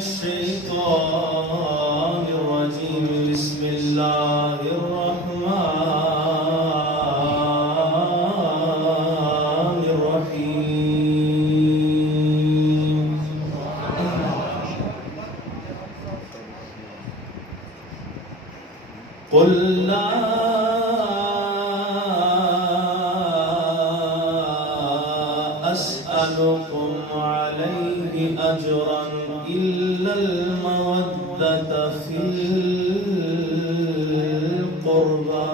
الشيطان الرجيم بسم الله الرحمن الرحيم قل لا أسألكم عليه أجرا إلا المودة في القربى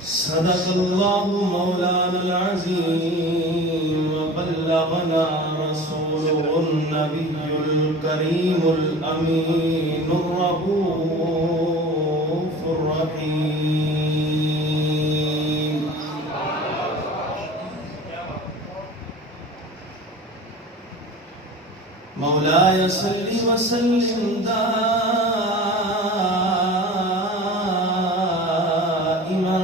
صدق الله مولانا العظيم وبلغنا رسوله النبي الكريم الأمين الرؤوف الرحيم مولاي صل وسلم دائما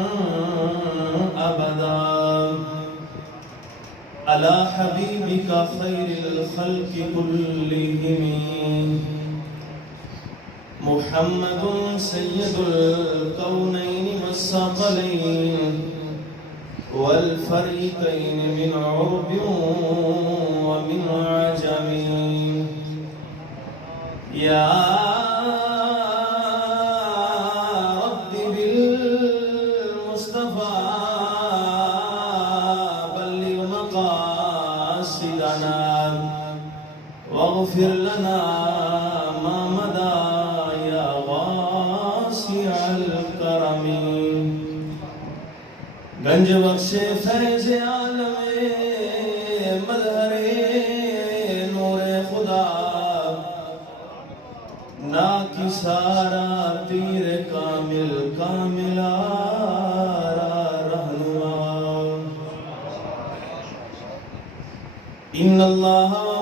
أبدا على حبيبك خير الخلق كلهم محمد سيد الكونين والثقلين والفريقين من عرب ومن عجم يا رب بالمصطفى بلغ مقاصدنا واغفر لنا ما مضى يا واسع الكرم گنج بخش فیض عالم مظہر نور خدا نا کی سارا پیر کامل کامل آرا رہنما ان اللہ و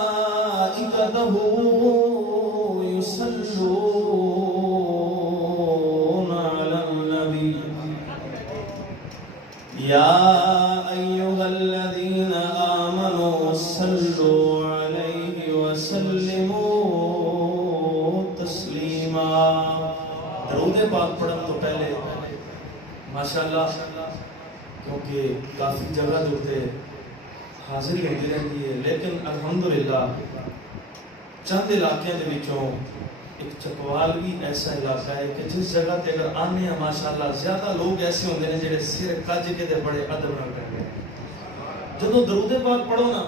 ملائکتہ یصلون علی النبی یا ایہا الذین آمنوا صلوا علیہ وسلموا تسلیما درود پاک پڑھن تو پہلے ماشاءاللہ کیونکہ کافی جگہ دوتے حاضری ہوتی رہتی ہے لیکن الحمدللہ چند علاقے دے وچوں ایک چکوال بھی ایسا علاقہ ہے کہ جس جگہ تے اگر آنے ہیں ماشاءاللہ زیادہ لوگ ایسے ہوندے ہیں جڑے سر کج کے دے بڑے ادب نال کہندے ہیں جدوں درود پاک پڑھو نا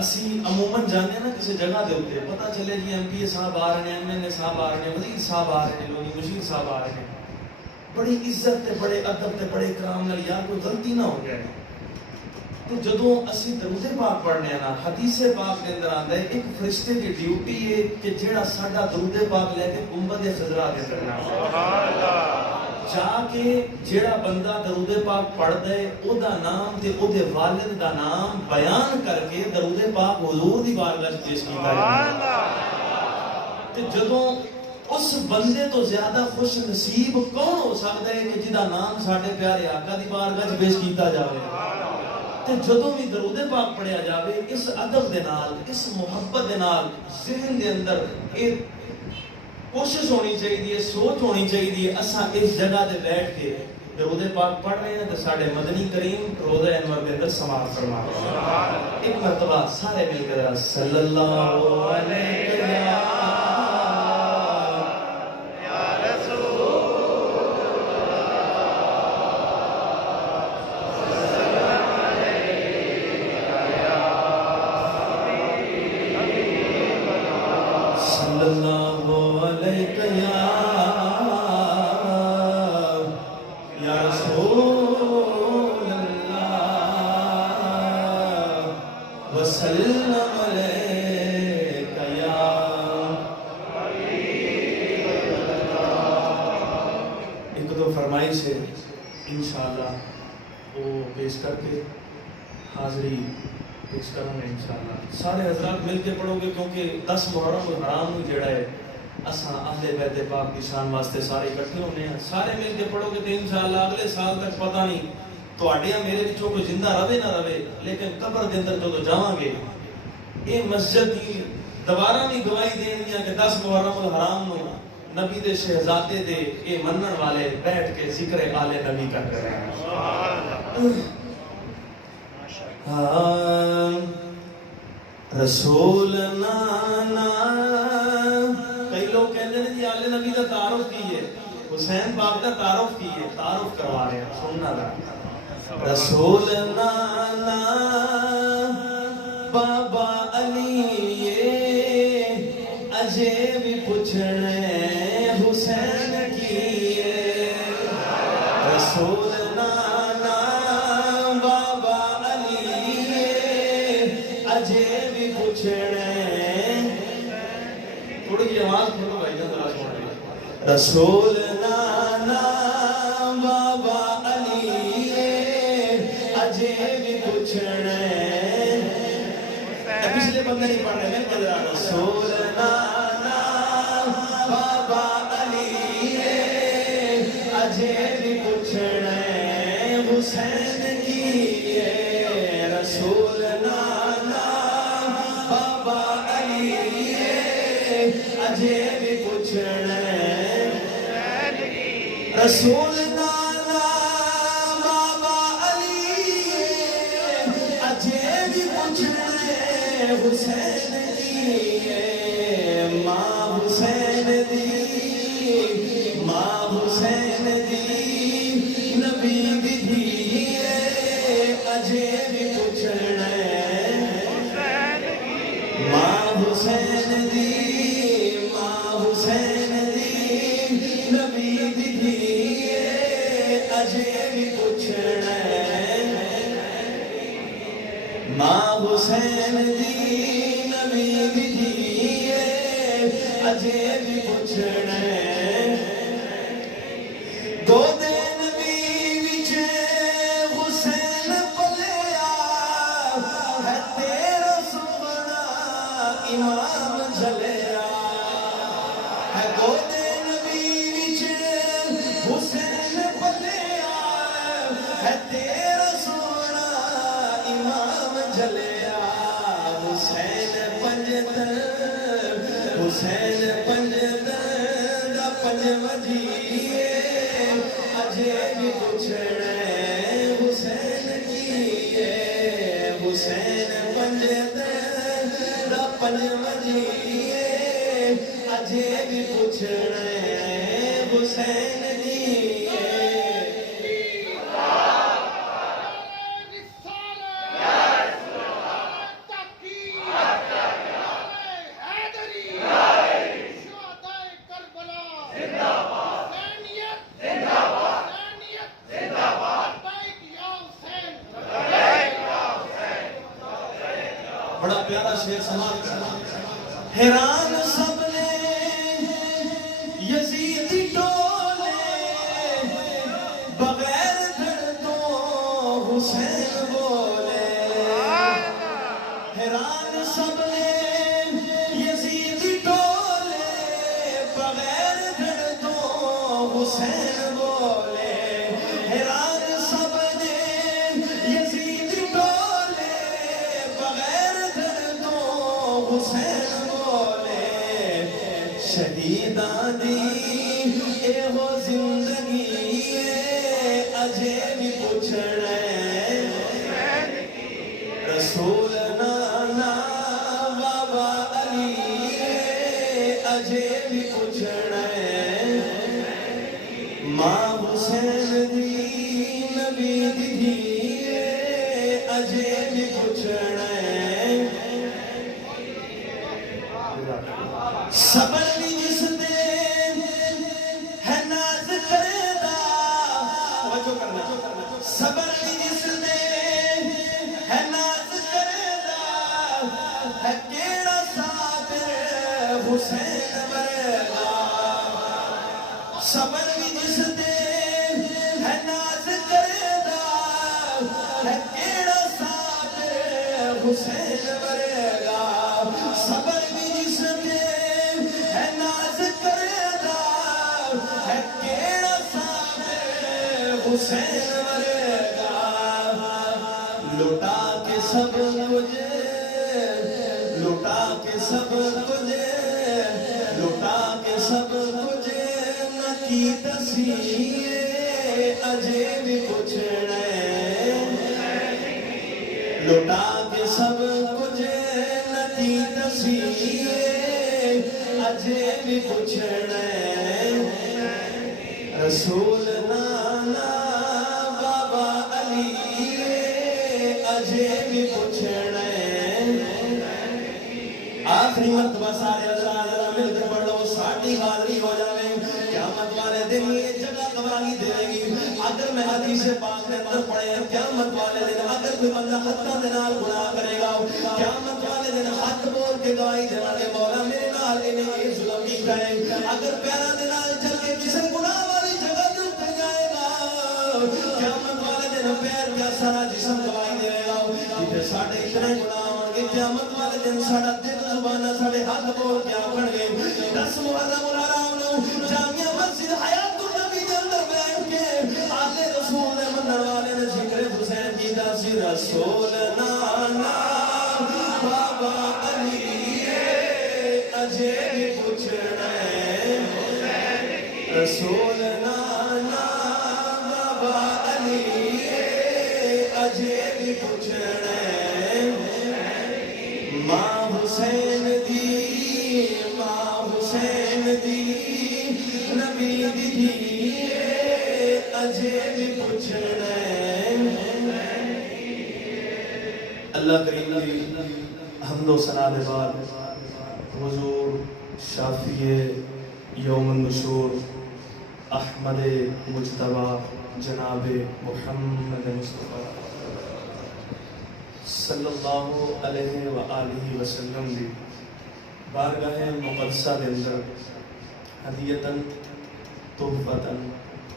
اسی عموماً جانے نا کسی جگہ دے ہوتے پتہ چلے جی ایم پی اے صاحب آ رہے ہیں ایم این اے صاحب آ رہے ہیں وزیر صاحب آ رہے ہیں لونی مشیر صاحب آ رہے ہیں بڑی عزت تے بڑے ادب تے بڑے اکرام نال یار کوئی غلطی نہ ہو جائے تو جدوں اسی درود پاک پڑھنے نا حدیث پاک کے اندر آندا ہے ایک فرشتے دی ڈیوٹی ہے کہ جیڑا ساڈا درود پاک لے کے گنبد خضرا دے کرنا سبحان اللہ جا کے جیڑا بندہ درود پاک پڑھ دے او دا نام تے او دے والد دا نام بیان کر کے درود پاک حضور دی بارگاہ وچ پیش کیتا سبحان اللہ تے جدوں اس بندے تو زیادہ خوش نصیب کون ہو سکتا ہے کہ جدا نام ساڈے پیارے آقا دی بارگاہ وچ پیش کیتا جاوے تے جدوں بھی درود پاک پڑھیا جاوے اس ادب دے نال اس محبت دے نال ذہن دے اندر ایک کوشش ہونی چاہیے سوچ ہونی چاہیے اساں اس جگہ تے بیٹھ کے درود پاک پڑھ رہے ہیں تو ساڈے مدنی کریم روضہ انور دے اندر سماعت فرما ایک مرتبہ سارے مل کے صلی اللہ علیہ سارے حضرات مل کے پڑھو گے کیونکہ 10 محرم الحرام میں جڑا ہے اساں اہل بیت پاک کی شان واسطے سارے اکٹھے ہونے ہیں سارے مل کے پڑھو گے تو انشاءاللہ اگلے سال تک پتہ نہیں ਤੁਹਾਡੇ ਮੇਰੇ ਵਿੱਚੋਂ ਕੋਈ ਜ਼ਿੰਦਾ ਰਵੇ ਨਾ ਰਵੇ, لیکن قبر دے اندر ਜਦੋਂ ਜਾਵਾਂਗੇ ਇਹ ਮਸਜਿਦ ਦੀ ਦੁਬਾਰਾ ਵੀ ਗਵਾਹੀ ਦੇਣਗੀਆਂ کہ 10 محرم الحرام ਨੂੰ نبی دے شہزادے دے اے منن والے بیٹھ کے ذکر آل نبی کر رہے ہیں. رسول نانا کئی لوگ کہتے ہیں جی آل نبی کا تعارف کی ہے، حسین پاک کا تعارف کی ہے، تعارف کروا رہے ہیں سننا تھا. رسول نانا بابا علی اجے بھی پوچھنے حسین کی رسول نانا بابا علی اجے بھی پوچھنے. تھوڑی جی آواز کھولو بھائی جان. رسول نانا بابا علی اجے بھی پوچھنے. پچھلے بندے نہیں پڑھ رہے میں پڑھ رہا. رسول نانا بابا علی اجے بھی پوچھنے حسین کی. رسول نانا بابا علی اجے بھی پوچھنے. رسول نانا بابا علی اجے بھی پوچھنے حسین کی. ماں حسین دی ماں حسین دی نبی دی دھی اجے بھی پوچھنے. ماں حسین دی ماں حسین دی نبی دی دھی اجے بھی پوچھنے. ماں حسین دی نبی دی دھی اجے بھی پوچھنے. دو دے نبی وچ حسین پلیا ہے تیرا سونا امام جلیا. ہے دو دے نبی وچ حسین پلیا ہے تیرا سونا امام جلیا. حسین پنجتن حسین پنجتن دا پنج وجیے اجے بھی پوچھنے حسین کی. حسین پنجتن دا پنج وجیے اجے بھی پوچھنے حسین کی. بڑا پیارا شعر سماعت کرنا. حیران سب نے یزیدی ٹولے بغیر دھڑ تو حسین بولے. حیران سب نے یزیدی ٹولے بغیر دھڑ تو حسین بولے. حیران سب نے یزیدی ٹولے بغیر حسین بولے. شہیداں دی اے ہو زندگی اجے بھی پوچھنے. رسول نانا بابا علی اجے بھی پوچھنے. ماں حسین دی نبی دی دھی اجے بھی پوچھنے. صبر بھی جس دے ہے ناز کرے دا. توجہ کرنا. صبر بھی جس دے ہے ناز کرے دا ہے کیڑا صابر حسین ورگا. صبر بھی جس دے ہے ناز کرے دا ہے کیڑا صابر حسین ورگا. صبر بھی جس دے ہے ناز کرے دا ہے کیڑا صابر حسین ورگا. سب کچھ لٹا کے سب کچھ لٹا کے سب کچھ نہ کی تصویر اجے بھی کچھ لٹا کے سب کچھ نہ کی تصویر اجے بھی کچھ رسول نانا بابا علی اجے بھی کچھ آخری مرتبہ سارے حضرات مل کے پڑھ لو ساڑھی حاضری ہو جاوے قیامت والے دن یہ جگہ گواہی دے گی اگر میں حدیث پاک کے اندر پڑھے قیامت والے دن اگر کوئی بندہ حتیٰ دنال گناہ کرے گا قیامت والے دن حد بول کے گواہی دے گا کہ مولا میرے نال انہیں یہ ظلم کی کھائے اگر پیرا دنال چل کے کسی گناہ والی جگہ جلتے جائے گا قیامت والے دن پیر کا سارا جسم گواہی دے گا جیسے ساڑھے اتنے گناہ ہوں قیامت والے دن ساڑھا دل زبانہ ساڑھے حد بول کے آکھن گے 10 محرم الحرام نو جامعہ مسجد حیات النبی دے اندر بیٹھ کے آلے رسول نے منن والے نے ذکر حسین کی داسی رسول نانا بابا علی اجے بھی پوچھنا رسول نانا بابا علی اجے بھی پوچھنا ماں حسین دی نبی دی اجے بھی پوچھنا اللہ کریم دی حمد و ثنا دے بعد حضور شافی یوم النشور احمد مجتبی جناب محمد مصطفیٰ صلی اللہ علیہ وآلہ وسلم دی بارگاہ مقدسہ دے اندر ہدیتاً تحفتاً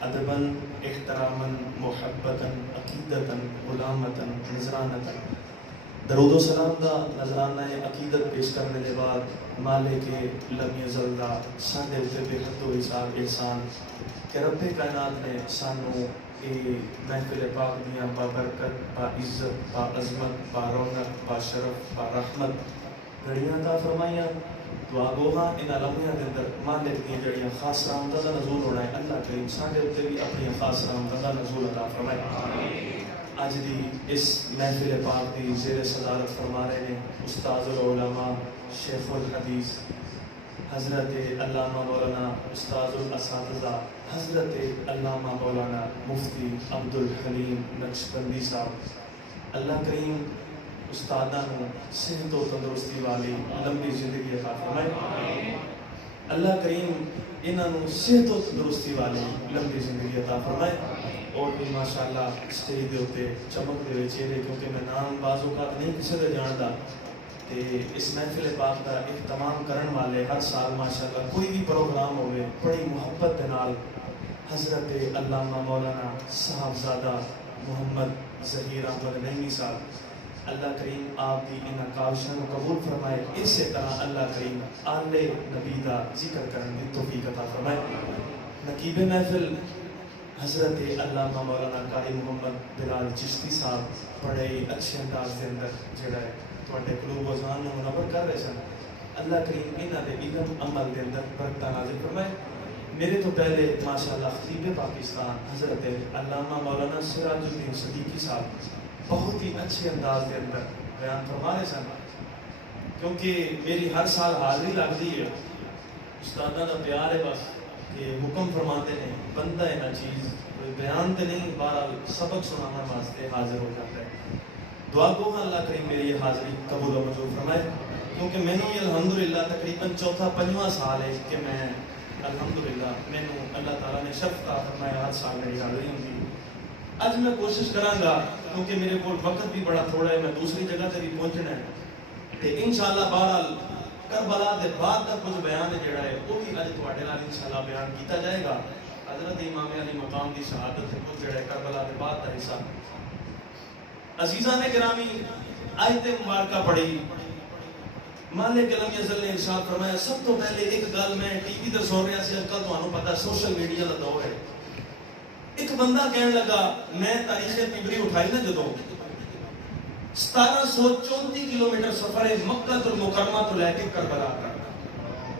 ادباً احتراماً محبتاً عقیدتاً غلامتاً نذرانتاً درود و سلام دا نذرانہ عقیدت پیش کرنے کے بعد مالک لم یزل دا ساڈے اتے بے حد و حساب احسان کہ رب کائنات نے سانو محفل پاک دیاں بابرکت با عزت با عظمت با رونق با شرف با رحمت گھڑیاں عطا فرمائیاں دعا گوہاں ان لمحیاں دے اندر مالک دی جڑیاں خاص رحمتاں دا نزول ہونا ہے اللہ کریم ساڈے اوتے بھی اپنی خاص رحمتاں دا نزول عطا فرمائے اج دی اس محفل پاک دی زیر صدارت فرما رہے ہیں استاد العلماء شیخ الحدیث حضرت علامہ مولانا استاد الاساتذہ حضرت علامہ مولانا مفتی عبدالحلیم نقشبندی صاحب اللہ کریم استاداں نوں صحت و تندرستی والی لمبی زندگی عطا فرمائے اللہ کریم انہاں نوں صحت و تندرستی والی لمبی زندگی عطا فرمائے اور بھی ماشاءاللہ اسٹیج دے اوتے چمک دے چہرے کیونکہ میں نام بعض اوقات نہیں کسی دے جاندا تے اس محفل پاک کا اہتمام کرن والے ہر سال ماشاءاللہ کوئی بھی پروگرام ہوئے بڑی محبت دے نال حضرت علامہ مولانا صاحبزادہ محمد ظہیر احمد نعیمی صاحب اللہ کریم آپ دی انہاں کاوشاں نوں قبول فرمائے اسی طرح اللہ کریم آل نبی دا ذکر کرن دی توفیق عطا فرمائے نقیب محفل حضرت علامہ مولانا قاری محمد بلال چشتی صاحب بڑے اچھے انداز دے اندر جڑا ہے تواڈے قلوب و ذہن نوں منور کر رہے سن اللہ کریم انہاں دے علم عمل دے اندر برکتاں نازل فرمائے میرے تو پہلے ماشاءاللہ خطیب پاکستان حضرت علامہ مولانا سراج الدین صدیقی صاحب بہت ہی اچھے انداز دے اندر بیان فرما رہے سن کیونکہ میری ہر سال حاضری لگتی ہے استاداں دا پیار ہے بس کہ حکم فرماتے ہیں بندہ ہے نا چیز کوئی بیان تے نہیں بہرحال سبق سنانا واسطے حاضر ہو جاتا ہے دعا کو اللہ کریم میری یہ حاضری قبول و منظور فرمائے کیونکہ میں نے الحمدللہ تقریباً چوتھا پنجواں سال ہے کہ میں الحمدللہ میں نے اللہ تعالیٰ نے شرف عطا فرمایا ہر سال میری حاضری ہوتی اج میں کوشش کراں گا کیونکہ میرے کو وقت بھی بڑا تھوڑا ہے میں دوسری جگہ تے بھی پہنچنا ہے تے انشاءاللہ بہرحال کربلا دے بعد دا کچھ بیان جڑا ہے وہ بھی اج تواڈے نال انشاءاللہ بیان کیتا جائے گا حضرت امام علی مقام دی شہادت تے کچھ جڑا ہے کربلا دے بعد دا حصہ عزیزان گرامی آیت مبارکہ پڑھی مالک لم یزل نے ارشاد فرمایا سب تو پہلے ایک گل میں ٹی وی تے سن رہا سی اج کل تانوں پتہ سوشل میڈیا دا دور ہے ایک بندہ کہنے لگا میں تاریخ تبری اٹھائی نا جدوں 1734 किलोमीटर सफर है मक्का तो मुकरमा तो लेके करबला तक,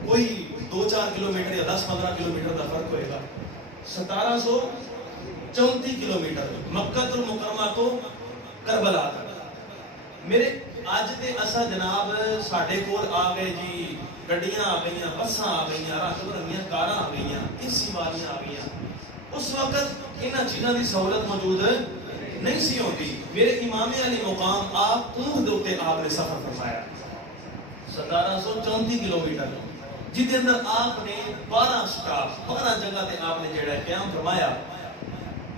कोई 2-4 किलोमीटर या 10-15 किलोमीटर का फर्क होएगा। 1734 किलोमीटर मक्का तो मुकरमा तो करबला तक। मेरे अज ते असा जनाब साडे कोल आ गए जी, गड्डियां आ गई, बसां आ गई, रंग बिरंगियां कारां आ गई, एसी वालियां आ गई। उस वक्त इन्हां चीज़ां की सहूलत मौजूद नहीं सी होती। मेरे इमामे अली मुकाम आप ऊंट दे उत्ते आपने सफर फरमाया 1734 किलोमीटर, जिसके अंदर आपने 12 स्टॉप 12 जगह ते आपने जेड़ा क़याम फरमाया।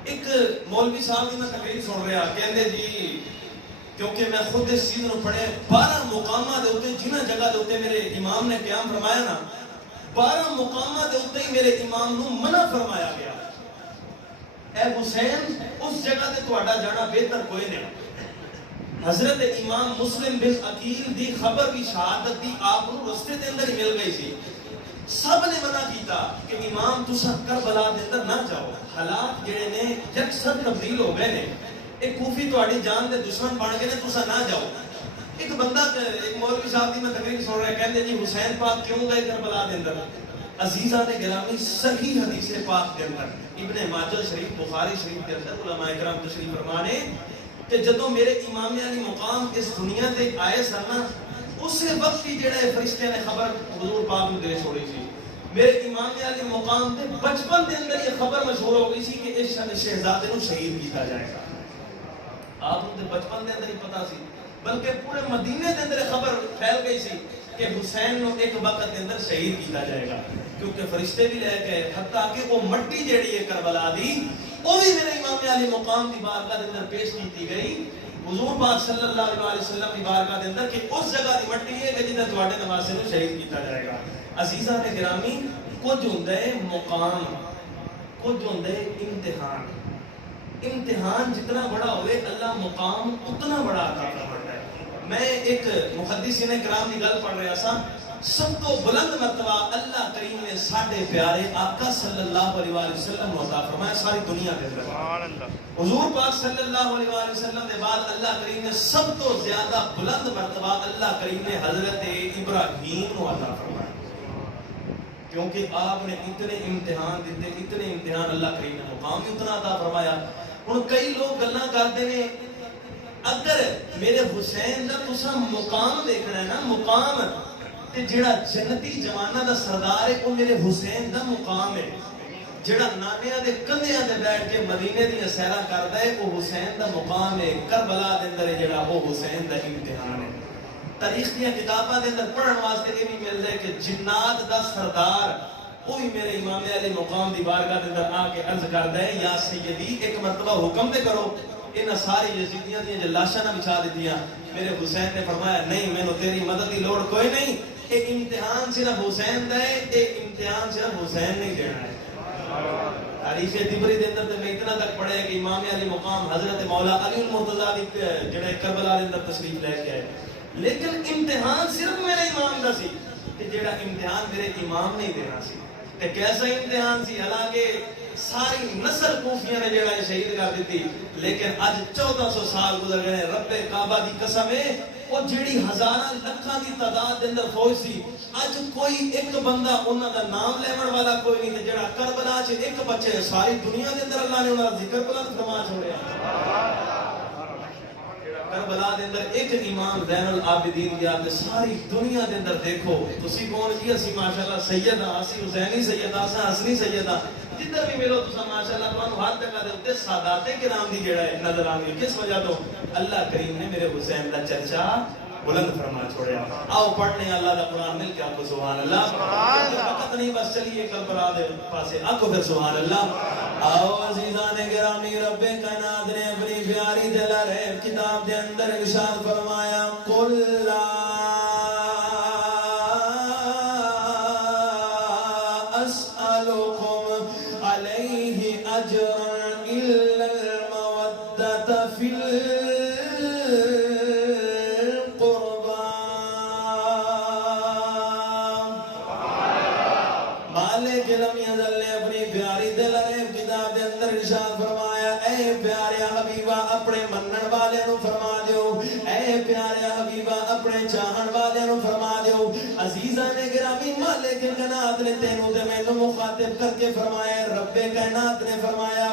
एक मौलवी साहब की मैं तकरीर सुन रहा, कहते जी क्योंकि मैं खुद इस चीज को पढ़े 12 मुकामा दे उत्ते जिन्हां जगह दे उत्ते मेरे इमाम ने क़याम फरमाया ना, 12 मुकामा दे उत्ते ही मेरे इमाम नू मना फरमाया गया, ए हुसैन उस जगह ते तुहाडा जाना बेहतर कोई नहीं। हजरत इमाम मुस्लिम बिन अकील दी खबर की शहादत दी आप नू रस्ते दे अंदर ही मिल गई सी। सब ने मना किया कि इमाम तुसा करबला दे अंदर ना जाओ, हालात जेड़े ने यकसर तब्दील हो गए ने, एक कूफी तुहाडी जान दे दुश्मन बन गए ने, तुसा ना जाओ। एक बंदा एक मौलवी साहब की मैं तकरीर सुन रहा, कहते जी हुसैन पाक क्यों गए करबला दे अंदर। अजीजा ने गिरामी सही हदीस पाक के अंदर इब्ने माजा शरीफ बुखारी शरीफ के अंदर उलमा इकराम तशरीफ फरमाने कि जदों मेरे इमाम अली मुकाम इस दुनिया ते आए सन ना, उसे वक्त ही जेड़े फरिश्ते ने खबर हुजूर पाक नूं दे छोड़ी सी। मेरे इमाम अली मुकाम ते बचपन के अंदर ये खबर मशहूर हो गई सी कि इस शहजादे नूं शहीद किया जाएगा। आपको तो बचपन के अंदर ही पता सी, बल्कि पूरे मदीने के अंदर खबर फैल गई सी कि हुसैन को एक वक्त के अंदर शहीद किया जाएगा, क्योंकि फरिश्ते भी लेके हत्ता कि वो मट्टी जेड़ी है करबला दी वो भी मेरे इमाम अली मुकाम की बारगाह के अंदर पेश की गई हुजूर पाक सल्लल्लाहु अलैहि वसल्लम की बारगाह के अंदर कि उस जगह की मट्टी है कि जिन्हें तुम्हारे नवासे को शहीद किया जाएगा। अजीजा ने गिरामी कुछ होंदा है मुकाम, कुछ होंदा है इम्तिहान। इम्तिहान जितना बड़ा होवे अल्लाह मुकाम उतना बड़ा अता फरमाता है। मैं एक मुहद्दिसीन किराम की गल पढ़ रहा था, सब तो बुलंद मर्तबा अल्लाह करीम ने साडे प्यारे आका सल्लल्लाहु अलैहि वसल्लम को अता फरमाया सारी दुनिया के अंदर। सुभान अल्लाह। हुजूर पाक सल्लल्लाहु अलैहि वसल्लम के बाद अल्लाह करीम ने सब तो ज्यादा बुलंद मर्तबा अल्लाह करीम ने हजरत इब्राहीम को अता फरमाया, क्योंकि आपने इतने इम्तिहान दिते, इतने इम्तिहान अल्लाह करीम ने मुकाम भी उतना अता फरमाया। हुण कई लोग गल्लां करते ने, अगर मेरे हुसैन दा तुसा मुकाम देखना है ना, मुकाम ते जेड़ा जन्नती जवाना दा सरदार है वो मेरे हुसैन दा मुकाम है। जेड़ा नानिया दे कंधियां ते बैठ के मदीने दी सैरा करदा है वो हुसैन दा मुकाम है। करबला दे अंदर जेड़ा वो हुसैन दा इम्तिहान है। तारीख दी किताबां दे अंदर पढ़न वास्ते ये भी मिलदा है कि जिन्नात दा सरदार वो भी मेरे इमाम अली मुकाम दी बारगाह के अंदर आके अर्ज करदा है, या सैयदी एक मरतबा हुक्म दे करो इन्हां सारी यजीदियां दी जो लाशां ना बिछा दित्तियां। मेरे हुसैन ने फरमाया नहीं, मैनू तेरी मदद की लोड़ कोई नहीं, ये इम्तिहान सिर्फ हुसैन दा है, ये इम्तिहान सिर्फ हुसैन नहीं देना है। तारीख तिबरी दे अंदर मैं इतना तक पढ़े कि इमाम अली मुकाम हजरत मौला अली मुर्तजा दी जेड़े करबला दे अंदर तशरीफ लेके आए, लेकिन इम्तिहान सिर्फ मेरे इमाम दा सी ते जेड़ा इम्तिहान मेरे इमाम नहीं देना सी। ते कैसा इम्तिहान सी, हालांकि सारी नस्ल कूफिया ने जेड़ा शहीद कर दी, लेकिन आज 1400 साल गुजर गए, रब्बे काबा दी कसम है वो जेड़ी हजारां लखां दी तादाद दे अंदर फौज सी, आज कोई एक बंदा उन्हां दा नाम लेवन वाला कोई नहीं, ते जेड़ा करबला च एक बच्चे सारी दुनिया दे अंदर अल्लाह ने उन्हां दा जिक्र बुलंद फरमा छोड़िया। करबला दे अंदर एक इमाम ज़ैनुल आबिदीन या सारी दुनिया दे अंदर देखो तुसी कौन जी, असी माशाअल्लाह सैयद हां, असी हुसैनी सैयद हां, असी हसनी सैयद हां, जिधर भी मिलो तुसा माशाअल्लाह तुहानू हर जगह दे उत्ते सादाते किराम दी जेड़ा नजर आंदी। किस वजह तो अल्लाह करीम ने मेरे हुसैन दा चर्चा बुलंद फरमा छोड़िया। आओ पढ़ने अल्लाह दा कुरान मिल के आपको सुभान अल्लाह। वक्त नहीं बस चलिए करबला दे पासे आको फिर सुभान अल्लाह। आओ अजीजान गिरामी रब्बे कायनात ने अपनी प्यारी दिलारे किताब दे अंदर इरशाद फरमाया, कुल ला अस्अलुकुम अलैहि अजरन इल्ला अल मवद्दत फिल اپنے منن والے نو فرما دیو، اے پیارے حبیبا اپنے چاہن والے نو فرما دیو۔ عزیزاں نے گرامی مالک کائنات نے تینوں تے مینوں مخاطب کر کے فرمایا، رب کائنات نے فرمایا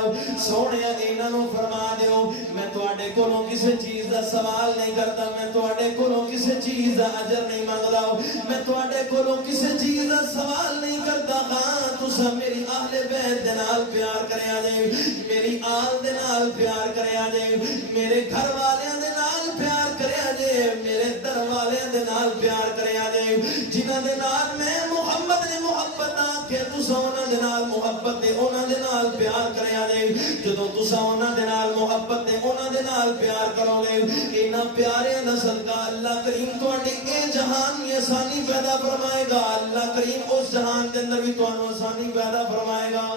سونے انہاں نو فرما دیو میں تواڈے کولوں کسے چیز دا سوال نہیں کردا، میں تواڈے کولوں کسے چیز دا اجر نہیں منگدا، میں تواڈے کولوں کسے چیز دا سوال نہیں کردا، ہاں تساں میری اہل بیت دے نال پیار کریا جے، میری آل دے نال پیار کریا جے، میرے گھر والیاں دے نال پیار کریا جے، میرے در والیاں دے نال پیار کریا جے، جنہاں دے نال میں محمد نے محبت آ کے تساں انہاں دے نال محبت دے انہاں دے نال پیار کریا جے، جدوں تساں انہاں دے نال محبت دے انہاں دے نال پیار کرو گے، انہاں پیارے دا صدقہ اللہ کریم تواڈے اے جہان میں آسانی پیدا فرمائے گا، اللہ کریم اس جہان دے اندر بھی تانوں آسانی پیدا فرمائے گا،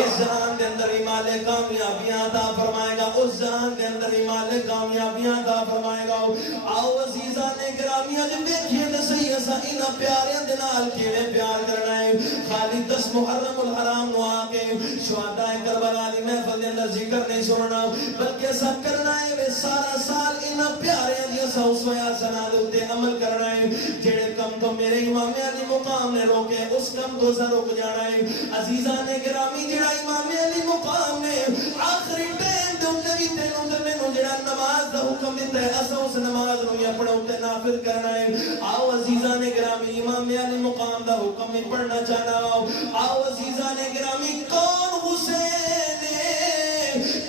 اس جہان دے اندر ہی مالک کامیابیاں عطا فرمائے گا، اس جہان دے اندر ہی مالک کامیابیاں عطا فرمائے گا۔ آؤ عزیزاں نے گرامیاں جب دیکھیے تے صحیح اساں انہاں پیاریاں دے نال کیویں پیار کرنا ہے۔ خالی 10 محرم الحرام نو آ کے شہداء کربلا دی محفل دے اندر ذکر نہیں سننا، بلکہ اساں کرنا ہے وے سارا سال انہاں پیاریاں دی اساں اسوہ حسنہ دے اوتے عمل کرنا ہے، جڑے کم تو میرے امام علی مقام نے روکے اس کم تو اساں رک جانا ہے۔ عزیزاں نے گرامی جڑا امام علی مقام نے آخری ٹائم دے اوتے وی تینوں تے مینوں جڑا نماز دا حکم دیتا ہے اساں اس نماز نو اپنے اوتے نافذ کرنا ہے۔ آؤ عزیزاں نے گرامی امام علی مقام دا حکم میں پڑھنا چاہنا ہوں۔ آؤ عزیزاں نے گرامی کون حسین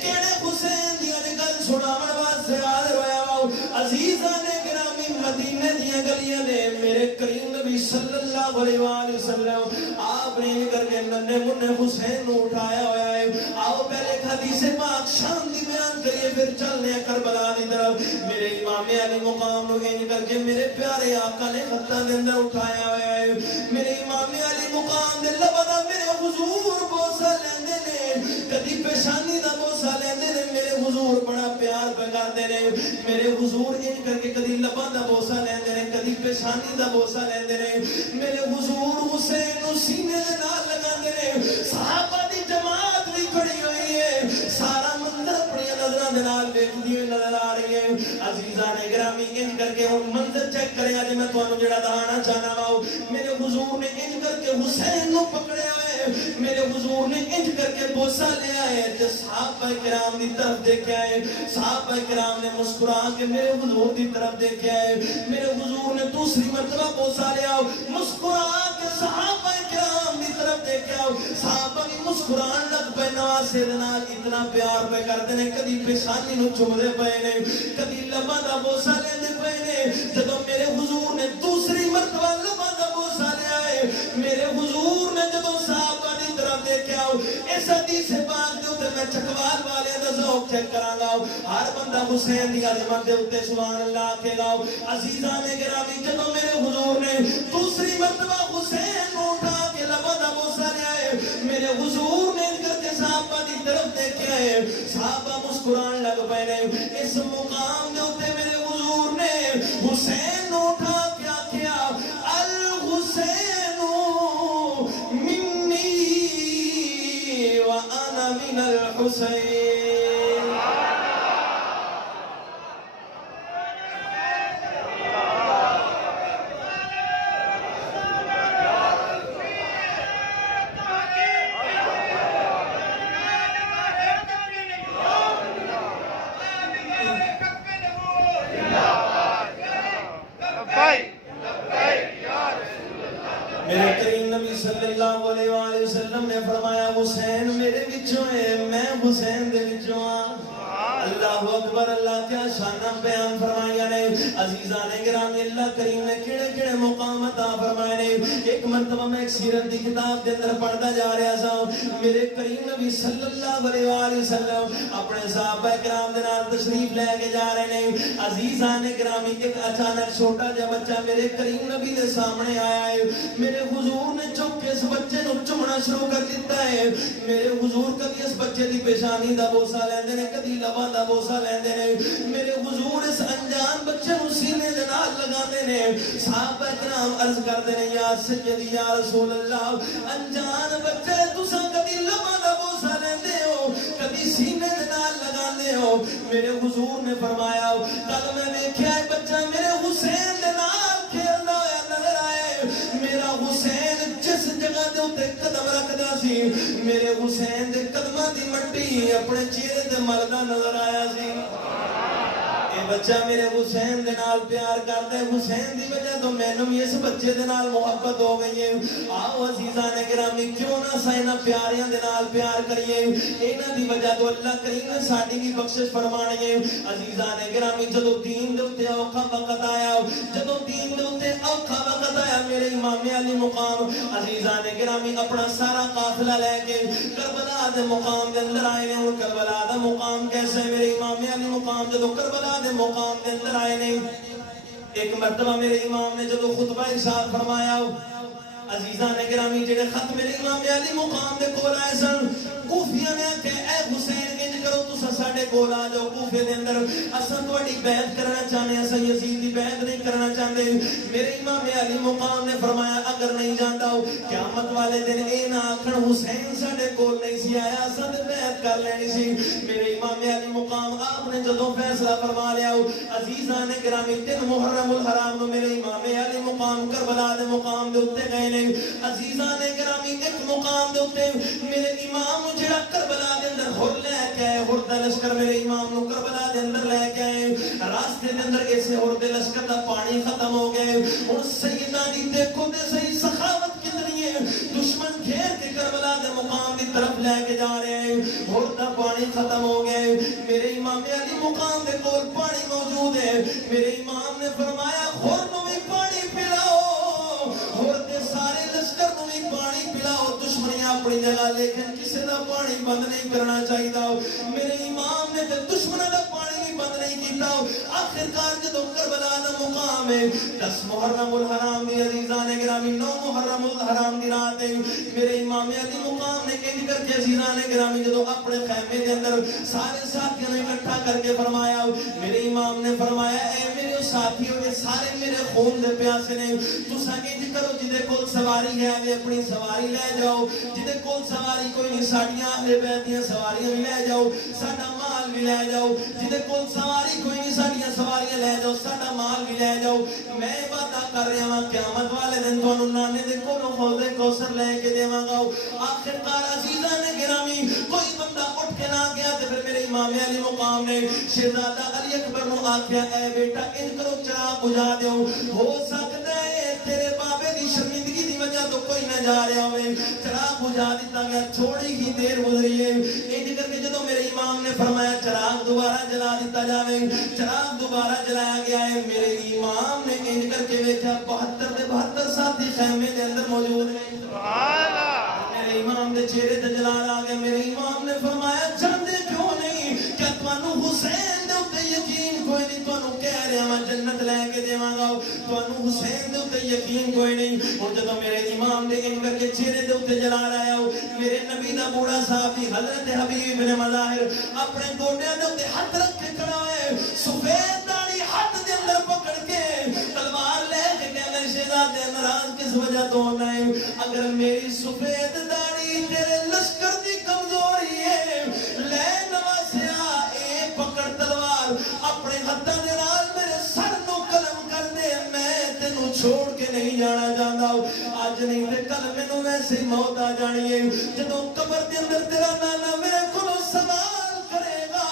کیڑے حسین دی گل سناون واسطے حاضر ہویا ہو؟ عزیزاں نے گرامی مدینے دیاں گلیاں نے میرے کریم نبی صلی اللہ علیہ وآلہ وسلم آپ نے کر کے ننے منہ حسین نو اٹھایا ہویا ہے۔ آؤ پہلے حدیث پاک شام دی بیان کریے پھر چلنے کربلا دی طرف۔ میرے امام علی مقام نو انج کر کے میرے پیارے آقا نے خطاں دے اندر اٹھایا ہویا ہے۔ میرے امام علی مقام دے لبا میرے حضور بوسہ لیندے نے، کدی پیشانی دا بوسہ لیندے نے، میرے حضور بڑا پیار پکاردے نے، میرے حضور انج کر کے کدی لبا دا بوسہ لیندے نے، کدی پیشانی دا بوسہ لیندے نے، میرے حضور حسین نو سینے دے نال لگاندے نے، صحابہ دی جماعت بھی کھڑی ہوئی ہے، سارا منظر اپنی نظراں دے نال ویکھدی ہوئی نظر آ رہی ہے۔ عزیزاں نے گرامی انج کر کے ہن منظر چیک کریا جے میں تانوں جڑا دہانا چاہنا وا، میرے حضور نے انج کر کے حسین نو پکڑیا ہے، میرے حضور نے انج کر کے بوسہ لیا ہے، تے صحابہ کرام دی طرف دیکھا ہے، صحابہ کرام نے مسکرا کے میرے حضور دی طرف دیکھا ہے، میرے حضور نے دوسری مرتبہ بوسہ لیا، مسکرا کے صحابہ کرام دی طرف دیکھا، صحابہ بھی مسکران لگ پے، نواسے دے نال اتنا پیار پہ کردے نے، کدی پیشانی نو چومدے پے نے، کدی لباں دا بوسہ لیندے پے نے۔ جدوں میرے حضور نے دوسری مرتبہ لباں دا بوسہ لیا ہے، میرے حضور نے جدوں صحابہ دی طرف دیکھا، اس حدیث پاک دے اوتے میں چکوال والے دا ذوق چیک کراں گا، ہر بندہ حسین دی عظمت دے اوتے سبحان اللہ آکھے گا۔ عزیزاں نے گرامی جدوں میرے حضور نے دوسری مرتبہ حسین کو اٹھا کے لباں دا بوسہ لیا ہے، میرے حضور نے کر کے صحابہ دی طرف دیکھا ہے، صحابہ مسکران لگ پے نے۔ اس مقام دے اوتے میرے حضور نے حسین کو اٹھا کے آکھیا الحسین منی وانا من الحسین۔ میرے کریم نبی صلی اللہ علیہ وآلہ وسلم نے فرمایا حسین میرے وچوں ہے، میں حسین دے وچوں ہاں۔ اللہ اکبر، اللہ کیا شانہ بیان فرمائیا نے۔ عزیزان گرامی اللہ کریم نے کیڑے کیڑے مقام عطا فرمائے نے۔ ایک مرتبہ میں ایک سیرت دی کتاب دے اندر پڑھدا جا رہا سا، میرے کریم نبی صلی اللہ علیہ وآلہ وسلم اپنے صحابہ کرام دے نال تشریف لے کے جا رہے ہیں۔ عزیزان گرامی ایک اچانک چھوٹا جا بچہ میرے کریم نبی دے سامنے آیا ہے، میرے حضور نے چک کے اس بچے نو چومنا شروع کر دیتا ہے۔ میرے حضور کبھی اس بچے دی پیشانی دا بوسہ لیندے نے، کبھی لباں دا بوسا لیندے نے میرے حضور اس انجان بچے نو سینے دے نال لگاندے نے صحابہ کرام عرض کردے نے یا سیدی یا رسول اللہ انجان بچے تساں کبھی لباں دا بوسا لیندے ہو کبھی سینے دے نال لگاندے ہو میرے حضور نے فرمایا کل میں ویکھیا ہے بچہ میرے حسین دے نال کھیلدا ہویا نظر آئے میرا حسین جس جگہ دے اوتے قدم رکھدا سی میرے حسین دے قدماں دی مٹی اپنے چہرے تے ملدا نظر آیا سی بچہ میرے حسین دے نال پیار کرتا ہے حسین دی وجہ تو مینوں بھی اس بچے دے نال محبت ہو گئی ہے آؤ عزیزان گرامی کیوں نہ سائنا پیاریاں دے نال پیار کریے انہاں دی وجہ تو اللہ کریم نے ساڈی بھی بخشش فرمانی ہے عزیزان گرامی جدوں دین دے اوتے اوکھا وقت آیا جدوں دین دے اوتے اوکھا وقت آیا میرے امام علی مقام عزیزان گرامی اپنا سارا قافلہ لے کے کربلا دے مقام دے اندر آئے نے ہن کربلا دا مقام کیسے میرے امام علی مقام جدوں کربلا دے مقام دے اندر آئے نے ایک مرتبہ میرے امام نے جدو خطبہ ارشاد فرمایا عزیزان گرامی جڑے خط میرے امام علی مقام دے کول آئے سن کوفیاں نے کہ اے حسین انج کرو تساں ساڈے کول آ جاؤ کوفے دے اندر اساں تہاڈی بیعت کرنا چاہنے اساں یزید دی بیعت نہیں کرنا چاہندے میرے امام علی مقام نے فرمایا اگر نہیں جاندا قیامت والے دن اے نہ آکھن حسین ساڈے کول نہیں سی آیا اساں تے بیعت کر لینی سی میرے امام علی مقام آپ نے جدوں فیصلہ فرما لیا عزیزان گرامی 3 محرم الحرام نو میرے امام علی مقام کربلا دے مقام دے اوتے گئے نے عزیزان گرامی ایک مقام دے اوتے میرے امام جڑا کربلا دے اندر ہر لے کے آئے ہر دا لشکر میرے امام نو کربلا دے اندر لے کے آئے راستے دے اندر ایسے ہر دے لشکر دا پانی ختم ہو گئے اور سیدہ دی دیکھو دے صحیح سخاوت کتنی ہے دشمن گھیر کے کربلا دے مقام دی طرف لے کے جا رہے ہیں ہر دا پانی ختم ہو گئے میرے امام علی مقام دے کول پانی موجود ہے میرے امام نے فرمایا ہر نو بھی پانی پلاؤ ہر دے سارے لشکر نو بھی پانی پلاؤ دشمنیاں اپنی جگہ لیکن کسی دا پانی بند نہیں کرنا چاہیے میرے امام نے تے دشمنوں دا پانی بھی بند نہیں کیتا آخرکار جدوں کربلا دا مقام ہے 10 محرم الحرام دی عزیزان گرامی 9 محرم الحرام دی رات ہے میرے امام علی مقام نے کہہ کر کے عزیزان گرامی جدوں اپنے خیمے دے اندر سارے ساتھیوں نے اکٹھا کر کے فرمایا میرے امام نے فرمایا اے میرے ساتھیوں نے سارے میرے خون دے پیاسے نے تساں انج کرو جدے کول سواری ہے وہ اپنی سواری لے جاؤ جدے کول سواری کوئی نہیں ساڈیاں اہل بیت دیاں سواریاں بھی لے جاؤ ساڈا مال بھی لے جاؤ جدے کول سواری کوئی نہیں ساڈیاں سواریاں لے جاؤ ساڈا مال بھی لے جاؤ میں وعدہ کر رہا ہاں قیامت والے دن تانوں نانے دے کولوں حوض کوثر لے کے دیواں گا آخرکار عزیزاں نے گرامی کوئی بندہ اٹھ کے نہ گیا تے پھر میرے امام علی مقام نے شہزادہ علی اکبر نو آکھیا اے بیٹا ان کرو چراغ بجھا دیو ہو سکتا ہے تیرے بابے دی شرمندگی دی وجہ تو کوئی نہ جا رہا ہوئے چراغ بجھا دیتا گیا تھوڑی ہی دیر گزری ہے انج کر کے جدوں میرے امام نے فرمایا چراغ دوبارہ جلا دیتا جاوے چراغ دوبارہ جلایا گیا ہے میرے امام نے انج کر کے ویکھیا 72 دے 72 ساتھی خیمے دے اندر موجود ہیں سبحان اللہ میرے امام دے چہرے تے جلال آ گیا میرے امام نے فرمایا جاندے کیوں نہیں کہ تانوں حسین دے اوتے یقین کوئی نہیں تانوں کہہ رہا میں جنت لے کے دیواں گا تانوں حسین دے اوتے یقین کوئی نہیں اور جدوں میرے امام نے ان کر کے چہرے دے اوتے جلال آیا میرے نبی دا بوڑھا صحابی حضرت حبیب بن مظاہر اپنے گوڈیاں دے اوتے ہاتھ رکھ کے کھڑا ہے سفید داڑھی ہاتھ دے اندر پکڑ کے تلوار لے کے کہنے شہزادے ناراض کس وجہ تو ہونا ہے اگر میری سفید داڑھی تیرے لشکر دی کمزوری ہے لے نواسیا اے پکڑ تلوار اپنے ہاتھاں دے نال میرے سر نو قلم کر دے میں تینوں چھوڑ کے نہیں جانا چاہتا اج نہیں تے کل مینوں ویسے ہی موت آ جانی ہے جدوں قبر دے اندر تیرا نانا میرے کولوں سوال کرے گا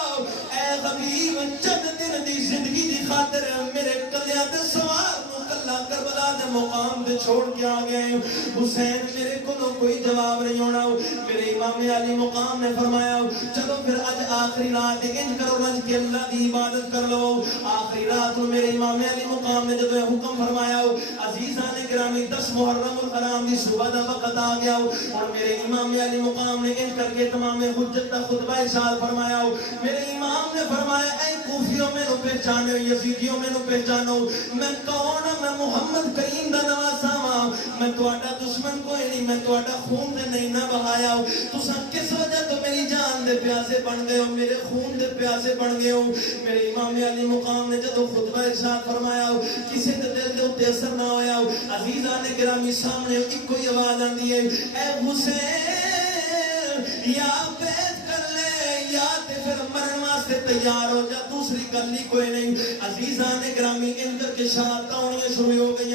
اے حبیب چند دن دی زندگی دی خاطر میرے کلیاں تے سوار نو کلا کربلا دے مقام تے چھوڑ کے آ گئے حسین میرے کولوں کوئی جواب نہیں ہونا میرے امام علی مقام نے فرمایا چلو پھر اج آخری رات ان کرو رج کے اللہ دی عبادت کر لو آخری رات کو میرے امام علی مقام نے جب حکم فرمایا عزیزان گرامی 10 محرم الحرام دی صبح دا وقت آ گیا اور میرے امام علی مقام نے ان کر کے تمام حجت دا خطبہ ارشاد فرمایا میرے امام نے فرمایا اے کوفیوں میں نو پہچانے یزیدیوں میں نو پہچانو میں کون ہاں میں محمد کریم دا نواسا ہاں میں تہاڈا دشمن کوئی نہیں میں تہاڈا خون تے نہیں نہ بہایا تساں کس وجہ تو میری جان دے پیاسے بن گئے ہو میرے خون دے پیاسے بن گئے ہو میرے امام علی مقام نے جدو خطبہ ارشاد فرمایا کسی دے دل دے اوتے اثر نہ ہویا عزیزان گرامی سامنے ایک کوئی آواز آندی ہے اے حسین یا بیعت کر لے یا تے پھر مرن واسطے تیار ہو جا دوسری گل نہیں کوئی نہیں عزیزان گرامی ان کر کے شہادتاں ہونیاں شروع ہو گئی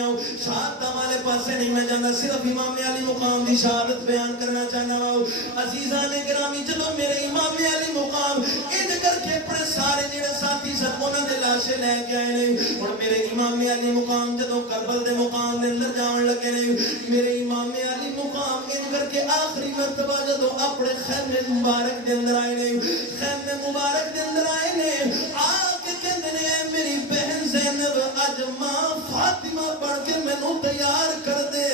شہادتاں والے پاسے نہیں میں جانا صرف امام علی مقام دی شہادت بیان کرنا چاہنا ہوں عزیزان گرامی چلو میرے امام علی مقام ان کر کے اپنے سارے جڑے ساتھی سن انہاں دے لاشیں لے کے آئے نے اور میرے امام علی مقام جدوں کربل دے مقام دے اندر جان لگے نے میرے امام علی مقام ان کر کے آخری مرتبہ جدوں اپنے خیمے مبارک دے اندر آئے نے خیمے مبارک دے اندر آئے نے آ کے کہندے نے میری بہن زینب اج ماں فاطمہ بن کے مینوں تیار کر دے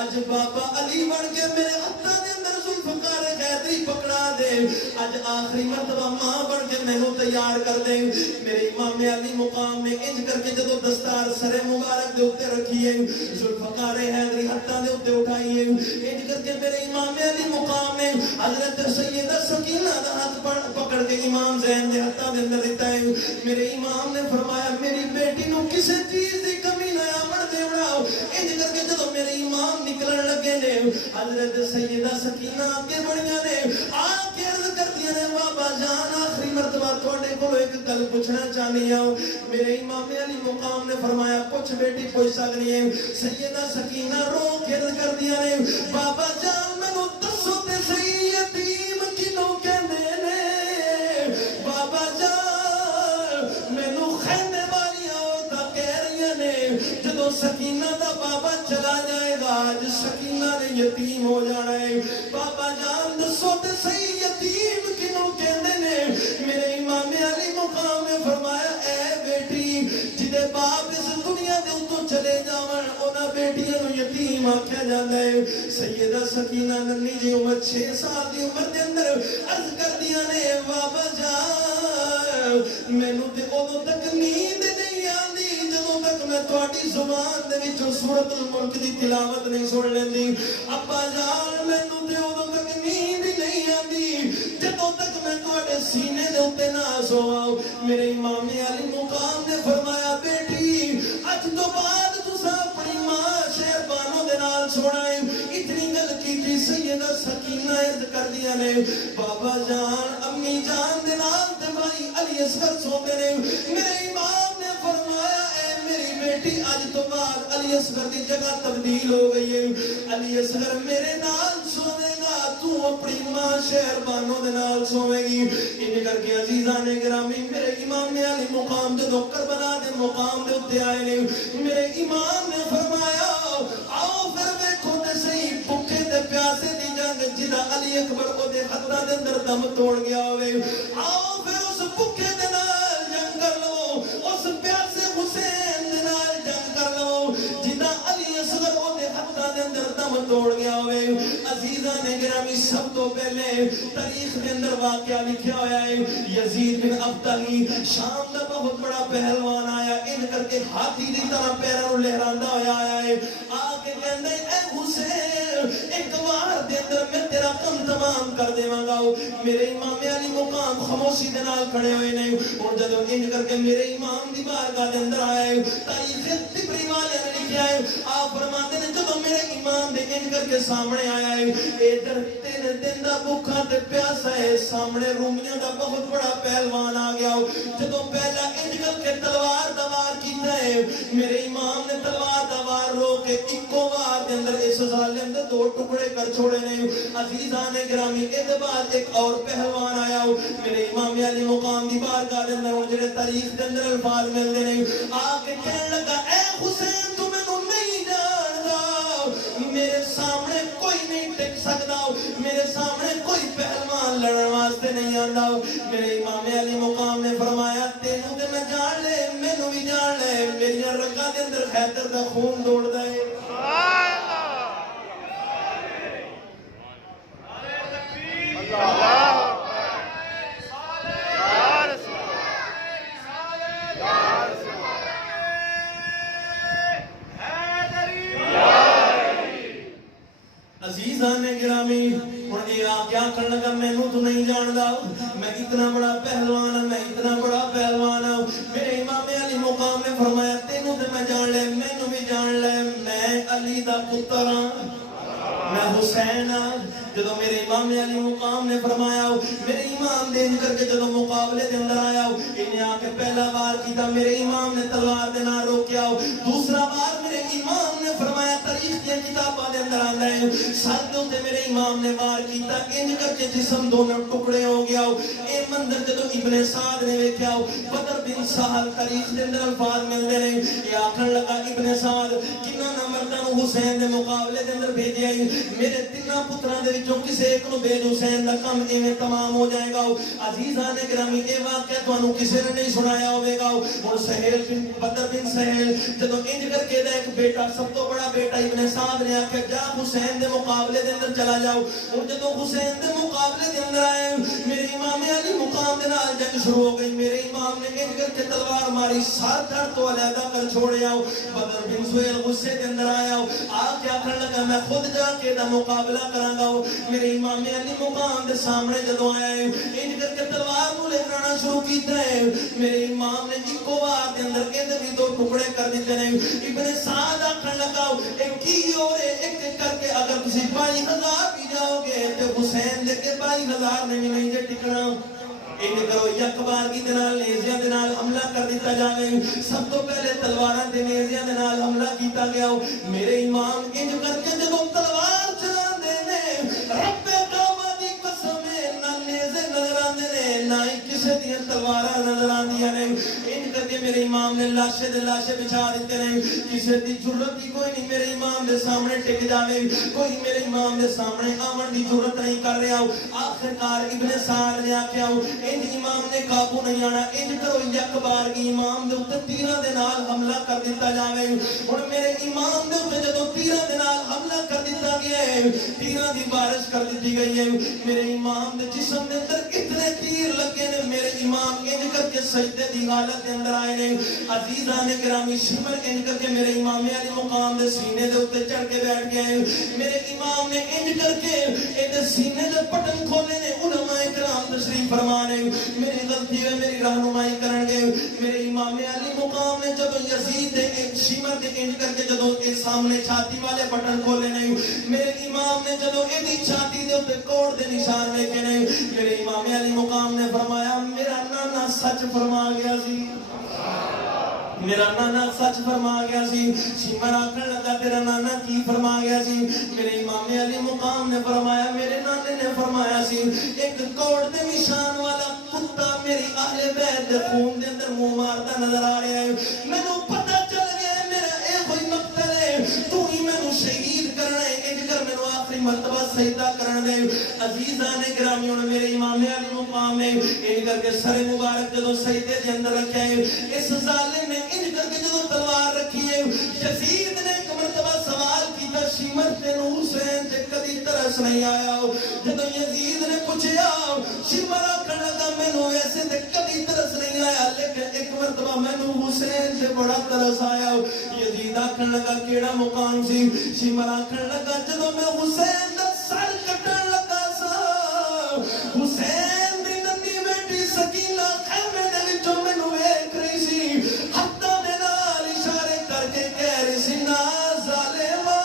اج بابا علی بن کے میرے ہتھاں دے اندر ذوالفقار حیدری پکڑا دے اج آخری مرتبہ ماں بن کے مینوں تیار کر دے میرے امام علی مقام نے انج کر کے جدوں دستار سر مبارک دے اوتے رکھی ہے ذوالفقار حیدری ہتھاں دے اوتے اٹھائی ہے انج کر کے میرے امام علی مقام نے حضرت سیدہ سکینہ دا ہاتھ پکڑ کے امام زین دے ہتھاں دے اندر دیتا ہے میرے امام نے فرمایا میری بیٹی نو کسی چیز دی کمی نہ آمن دے بڑاؤ انج کر کے جدوں میرے امام نکلن لگے نے حضرت سیدہ سکینہ آگے بڑھیاں نے آ کے عرض کر دیا نے بابا جان آخری مرتبہ تھوڑے کو ایک گل پوچھنا چاہنی ہوں میرے امام علی مقام نے فرمایا پوچھ بیٹی پوچھ سکنی ہے سیدہ سکینہ رو کے عرض کر دیا نے بابا جان مینوں دسو تے صحیح یتیم کینوں کہندے نے بابا جان مینوں خیمے والی عورتاں کہہ رہی نے جدوں سکینہ دا بابا چلا جائے گا آج سکینہ نے یتیم ہو جانا ہے بابا جان دسو تے صحیح یتیم کینوں کہندے نے میرے امام علی مقام نے فرمایا اے بیٹی جدے باپ اس دنیا دے اوتوں چلے جاون انہاں بیٹیاں نوں یتیم آکھیا جاندا ہے سیدہ سکینہ ننھی جی عمر 6 سال دی عمر دے اندر عرض کردیاں نے بابا جان مینوں تے اودوں تک نیند نہیں آندی جدوں تک میں تہاڈی زبان دے وچوں سورۃ الملک دی تلاوت نہیں سن لیندی ابا جان مینوں تے اودوں تک نیند نہیں آندی جدوں تک میں تہاڈے سینے دے اوتے نہ سواں میرے امام علی مقام نے فرمایا بیٹی اج تو بعد تساں اپنی ماں شہر بانو دے نال سونا ہے اتنی گل کیتی سیدہ سکینہ عرض کر دیا نے بابا جان امی جان دے نال تے بھائی علی اصغر سوندے نے میرے امام نے فرمایا اے میری بیٹی اج تو بعد علی اصغر دی جگہ تبدیل ہو گئی ہے علی اصغر میرے نال سوے گا تو اپنی ماں شہر بانو دے نال سوے گی ان کر کے عزیزان گرامی میرے امام علی مقام دے کربلا دے مقام دے اوتے آئے نے میرے امام نے فرمایا آؤ پھر دیکھو تے صحیح بھوکے تے پیاسے دی جنگ جدا علی اکبر او دے ہتھاں دے اندر دم توڑ گیا ہوئے آؤ پھر اس بھوکے دے نال جنگ کر لو اس پیاسے حسین دے نال جنگ کر لو جدا علی اصغر او دے ہتھاں دے اندر دم توڑ گیا ہوئے عزیزان گرامی سب تو پہلے تاریخ دے اندر واقعہ لکھیا ہویا ہے یزید بن ابتغی شام دا بہت بڑا پہلوان آیا ان کر کے ہاتھی دی طرح پیراں نوں لہراندا ہویا آیا ہے آ کے کہندا اے حسین ایک وار دے اندر میں تیرا کم تمام کر دیواں گا میرے امام علی مقام خاموشی دے نال کھڑے ہوئے نے اور جدوں ان کر کے میرے امام دی بارگاہ دے اندر آیا ہے تاریخ طبری والے نے لکھیا ہے آپ فرماتے ہیں جدوں میرے امام دے ان کر کے سامنے آیا ہے ادھر 3 دن دا بھوکا تے پیاسا ہے سامنے رومیاں دا بہت بڑا پہلوان آ گیا جدوں پہلا انج کر کے تلوار دا وار کیتا ہے میرے امام نے تلوار دا وار رو کے اکو وار دے اندر اس سال دے اندر 2 ٹکڑے کر چھوڑے نے عزیزان گرامی اس بعد ایک اور پہلوان آیا میرے امام علی مقام دی بارگاہ دے اندر جڑے تاریخ دے اندر الفاظ ملدے نے آ کے کہن لگا اے حسین تو مینوں نہیں جاندا میرے سامنے کوئی نہیں ٹک سکدا میرے سامنے کوئی پہلوان لڑن واسطے نہیں آندا میرے امام علی مقام نے فرمایا تینوں تے میں جان لے مینوں بھی جان لے میری رگاں دے اندر حیدر دا خون دوڑدا ہے آخر لگا مینوں تو نہیں جاندا، میں اتنا بڑا پہلوان ہوں، میں اتنا بڑا پہلوان ہوں۔ میرے امام علی مقام نے فرمایا تینوں تے میں جان لے، مینوں بھی جان لے، میں علی دا پتر ہاں، میں حسین ہاں۔ جدو میرے امام علی مقام نے فرمایا میرے امام دین کر کے جدو مقابلے دے اندر آیا انہیں آ کے پہلا بار کیتا میرے امام نے تلوار دے نہ روکیا، دوسرا بار میرے امام نے فرمایا تاریخ کی کتاباں دے اندر آندا ہے سر دے تے میرے امام نے وار کیتا انج کر کے جسم دونوں ٹکڑے ہو گیا۔ اے منظر جدو ابن سعد نے ویکھیا بدر بن سہل تاریخ دے اندر الفاظ ملدے نے یہ آکھن لگا ابن سعد کنا نہ مرداں نوں حسین دے مقابلے دے اندر بھیجیا میرے تیناں پتراں دے جو کسے ایک نو بھیج حسین دا کم ایویں تمام ہو جائے گا۔ عزیزان گرامی اے واقعہ تانوں کسے نے نہیں سنایا ہوے گا۔ اور سہیل بن بدر بن سہیل جدوں انج کر کے دا ایک بیٹا سب تو بڑا بیٹا ابن سعد نے آکھیا جا حسین دے مقابلے دے اندر چلا جاؤ۔ اور جدوں حسین دے مقابلے دے اندر آئے میرے امام علی مقام دے نال جنگ شروع ہو گئی، میرے امام نے انج کر کے تلوار ماری سر دھڑ تو علیحدہ کر چھوڑیا۔ بدر بن سہیل غصے دے اندر آیا آ کے آکھن لگا میں خود جا کے دا مقابلہ کراں گا۔ میرے امام علی مقام دے سامنے جدوں آیا ہے انج کر کے تلوار نوں لہرانا شروع کیتا ہے میرے امام نے اکو وار دے اندر ادھر بھی دو ٹکڑے کر دیتے ہیں۔ ابن سعد آکھن لگا ایک کی اور ایک کر کے اگر تسی 22,000 بھی جاؤ گے تے حسین دے کے 22,000 نے بھی نہیں جے ٹکنا۔ انج کرو یک بارگی دے نال نیزیاں دے نال حملہ کر دیتا جاوے۔ سب تو پہلے تلواراں تے نیزیاں دے نال حملہ کیتا گیا۔ میرے امام انج کر کے جدوں تلوار چلاندے نے رب کعبہ دی قسم نہ نیزے نظر آندے نے نہ ہی کسے دی تلواراں نظر آندیاں نے۔ انج کر کے میرے امام نے لاشے دے لاشے بچھا دیتے نے، کسے دی جرت ہی کوئی نہیں میرے امام دے سامنے ٹک جاوے، کوئی میرے امام دے سامنے آون دی جرت نہیں کر رہا۔ آخرکار ابن سعد نے آکھیا انج امام نے قابو نہیں آنا، انج کرو یک بارگی امام دے اوتے تیراں دے نال حملہ کر دیتا جاوے۔ ہن میرے امام دے اوتے جدوں تیراں دے نال حملہ کر دیتا گیا ہے تیراں دی بارش کر دیتی گئی ہے، میرے امام دے جسم دے اندر اتنے تیر لگے نے میرے امام انج کر کے سجدے دی حالت دے اندر آئے نے۔ عزیزان گرامی شمر انج کر کے میرے امام علی مقام دے سینے دے اوتے چڑھ کے بیٹھ گئے ہیں۔ میرے امام نے انج کر کے اے سینے دے بٹن کھولے نے، علماء کرام تشریف فرما نے میری غلطی ہے میری رہنمائی کرن گے۔ میرے امام علی مقام نے جب یزید دے شمر دے انج کر کے جدوں اے سامنے چھاتی والے بٹن کھولے نے میرے امام نے جدوں ایدی چھاتی دے اوتے کوڑ دے نشان ویکھے نے میرے امام علی مقام نے فرمایا میرا نانا سچ فرما گیا سی، میرا نانا سچ فرما گیا سی۔ شمر آکھن لگا تیرا نانا کی فرما گیا سی؟ میرے امام علی مقام نے فرمایا میرے نانے نے فرمایا سی ایک کوڑ دے نشان والا کتا میری اہل بیت دے خون دے اندر منہ مارتا نظر آ رہا ہے، مینوں پتہ چل گیا میرا اے کوئی مقتل ہے، تو ہی مینوں شہید کرنا ہے، انج کر مینوں آخری مرتبہ سجدہ کرن دے۔ عزیزان گرامی ہن میرے امام علی مقام نے انج کر کے سر مبارک جدوں سجدے دے اندر رکھیا ہے اس ظالم نے انج کر کے جدوں تلوار رکھی ہے یزید نے ایک مرتبہ سوال کیتا شمر تینوں حسین تے کدی ترس نہیں آیا؟ جدوں یزید نے پوچھیا شمر آکھن لگا مینوں ایسے تے کدی ترس نہیں آیا لیکن ایک مرتبہ مینوں حسین تے بڑا ترس آیا۔ یزید آکھن لگا کیڑا مقام سی؟ شمر آکھن لگا جدوں میں حسین دا سر کٹن لگا سا حسین دی ننھی بیٹی سکینہ خیمے دے وچوں مینوں ویکھ رہی سی، ہتھاں دے نال اشارے کر کے کہہ رہی سی نا ظالما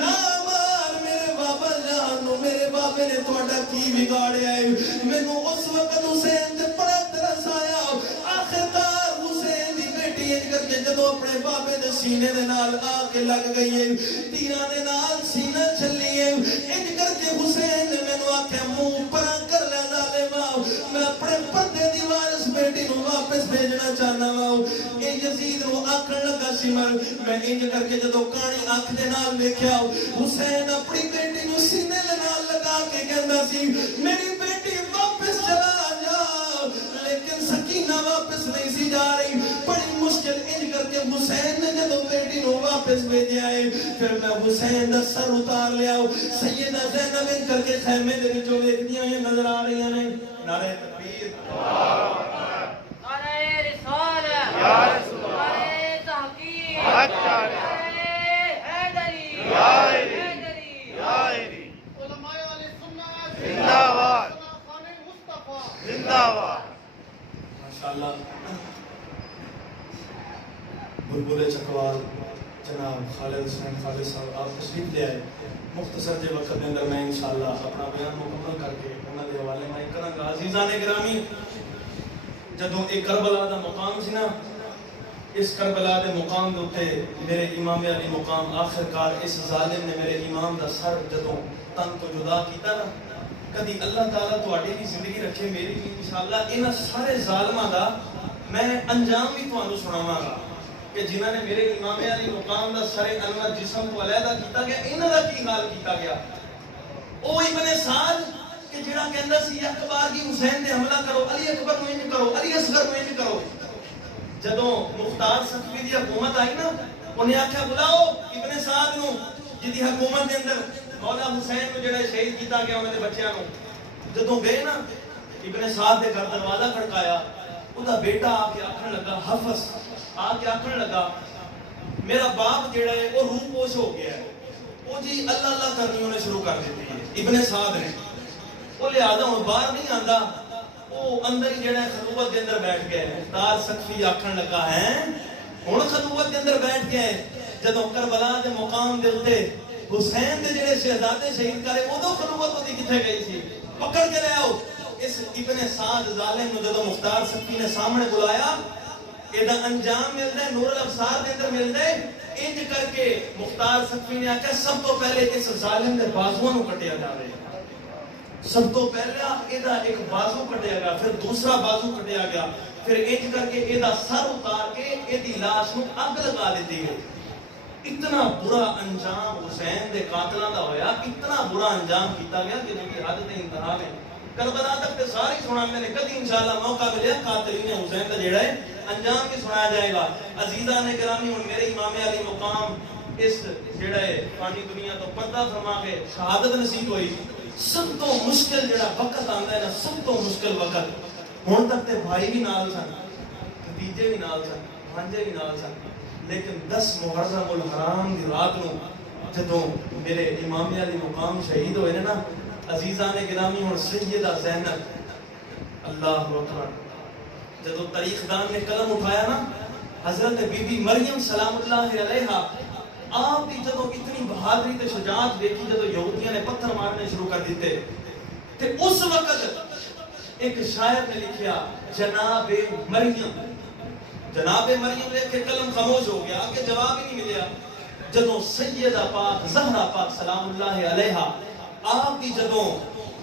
نا مار میرے بابا جان نو، میرے بابے نے تہاڈا کی بگاڑیا ہے؟ مینوں اس وقت حسین تے بڑا ترس آیا۔ آخرکار حسین دی بیٹی انج کر کے جدوں اپنے بابے دے سینے دے نال آ کے لگ گئی ہے تیراں دے نال سینہ چلی ہے، انج کر کے حسین نے مینوں آکھیا منہ پراں کر لے ظالما میں اپنے پردے دی وارث بیٹی نو واپس بھیجنا چاہنا وا۔ اے یزید نو آکھن لگا شمر میں انج کر کے جدوں کانی اکھ دے نال ویکھیا حسین اپنی بیٹی نو سینے دے نال لگا کے کہندا سی میری بیٹی واپس چلا جا، لیکن سکینہ واپس نہیں سی جا رہی۔ بڑی مشکل انج کر کے حسین نے جدوں بیٹی نو واپس بھیجیا ہے پھر میں حسین دا سر اتار لیا۔ سیدہ زینب انج کر کے خیمے دے وچوں ویکھدیاں ہوئیاں نظر آ رہی نے۔ نعرہ تکبیر، نعرہ رسالت، نعرہ تحقیق، نعرہ حیدری، علماء اہل سنت انشاءاللہ بلبل چکوال جناب خالد حسین خالد صاحب آپ تشریف لے آئے. مختصر جے وقت کے اندر میں انشاءاللہ اپنا بیان مکمل کر کے انہوں کے حوالے میں کراں گا. عزیزان گرامی، جدوں ایک کربلا دا مقام سی نا، اس کربلا دے مقام دے اوتے میرے امام علی مقام آخرکار اس ظالم نے میرے امام دا سر جدوں تن تو جدا کیتا نا، کدی اللہ تعالیٰ تواڈی بھی زندگی رکھے میری بھی انشاءاللہ انہاں سارے ظالماں دا میں انجام بھی تانوں سناواں گا کہ جنہاں نے میرے امام علی مقام دا سر انور جسم تو علیحدہ کیتا گیا، انہاں دا کی حال کیتا گیا. او ابن سعد کہ جڑا کہندا سی یک بار کی حسین تے حملہ کرو، علی اکبر نوں انج کرو، علی اصغر نوں انج کرو. جدوں مختار صفوی دی حکومت آئی نا، انہیں آکھیا بلاؤ ابن سعد نوں جدی حکومت دے اندر مولا حسین نوں جڑا شہید کیتا گیا انہاں دے بچیاں نوں. جدوں گئے نا ابن سعد دے گھر دروازہ کھڑکایا، اودہ بیٹا آ کے آکھن لگا، حفص آ کے آکھن لگا میرا باپ جڑا ہے وہ روح پوش ہو گیا ہے، وہ جی اللہ اللہ کرنی انہیں شروع کر دیتی ہے ابن سعد نے. وہ لہذا ہوں باہر نہیں آندا، وہ اندر ہی جڑا ہے خلوت دے اندر بیٹھ گئے. مختار سقفی آکھن لگا ہے ہن خلوت دے اندر بیٹھ گئے. جدوں کربلا دے مقام دے اوتے حسین دے جڑے شہزادے شہید کرے اودوں خلوت اودی کتھے گئی سی؟ پکڑ کے لے آؤ. اس ابن سعد ظالم نو جدوں مختار سقفی نے سامنے بلایا، ایدا انجام ملدا ہے نور الابصار دے اندر ملدا ہے. انج کر کے مختار سقفی نے آکھیا سب تو پہلے اس ظالم دے بازواں نو کٹیا جاوے. سب تو پہلا ایدا ایک بازو کٹیا گیا، پھر دوسرا بازو کٹیا گیا، پھر انج کر کے ایدا سر اتار کے ایدی لاش نو اگ لگا دیتی گئی. اتنا برا انجام حسین دے قاتلاں دا ہویا، اتنا برا انجام کیتا گیا کہ جی حد تے انتہا میں کربلا تک تے ساری سناندے نے. کدی انشاءاللہ موقع ملیا قاتلین حسین دا جڑا ہے انجام بھی سنایا جائے گا. عزیزان گرامی، ہن میرے امام علی مقام اس جڑا ہے فانی دنیا تو پردہ فرما کے شہادت نصیب ہوئی. سب تو مشکل جڑا وقت آندا ہے نا، سب تو مشکل وقت، ہن تک تے بھائی بھی نال سن، بھتیجے بھی نال سن، بھانجے بھی نال سن، لیکن 10 محرم الحرام دی رات نو جدوں میرے امام علی مقام شہید ہوئے نا، عزیزان گرامی، ہن سیدہ زینب اللہ اکبر جدوں تاریخ دان نے قلم اٹھایا نا، حضرت بی بی مریم سلام اللہ علیہا آپ کی جدوں اتنی بہادری تے شجاعت دیکھی، جدوں یہودیاں نے پتھر مارنے شروع کر دیتے تے اس وقت ایک شاعر نے لکھیا جناب مریم، جناب مریم لے کے قلم خاموش ہو گیا، آگے جواب ہی نہیں ملیا. جدوں سیدہ پاک زہرا پاک سلام اللہ علیہا آپ کی جدوں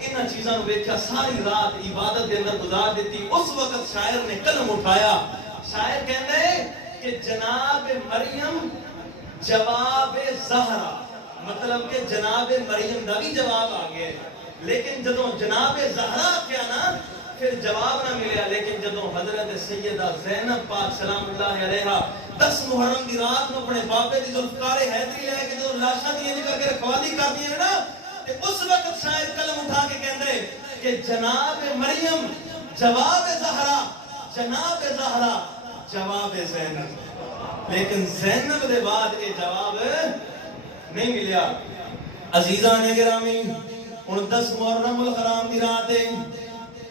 انہاں چیزاں نو ویکھیا، ساری رات عبادت دے اندر گزار دیتی. اس وقت شاعر نے قلم اٹھایا، شاعر کہندا ہے کہ جناب مریم جواب زہرا، مطلب کہ جناب مریم دا بھی جواب آ گیا ہے، لیکن جدوں جناب زہرا کیا نا پھر جواب نہ ملیا. لیکن جدوں حضرت سیدہ زینب پاک سلام اللہ علیہا 10 محرم دی رات نو اپنے بابے دی ذوالفقار حیدری لے کے جدوں لاشاں دی انج کر کے رکھوالی کردی ہے نا، تے اس وقت شاید قلم اٹھا کے کہندے کہ جناب مریم جواب زہرا، جناب زہرا جواب زینب. لیکن زینب دے بعد یہ جواب نہیں ملیا. عزیزان گرامی، ہن 10 محرم الحرام دی رات ہے.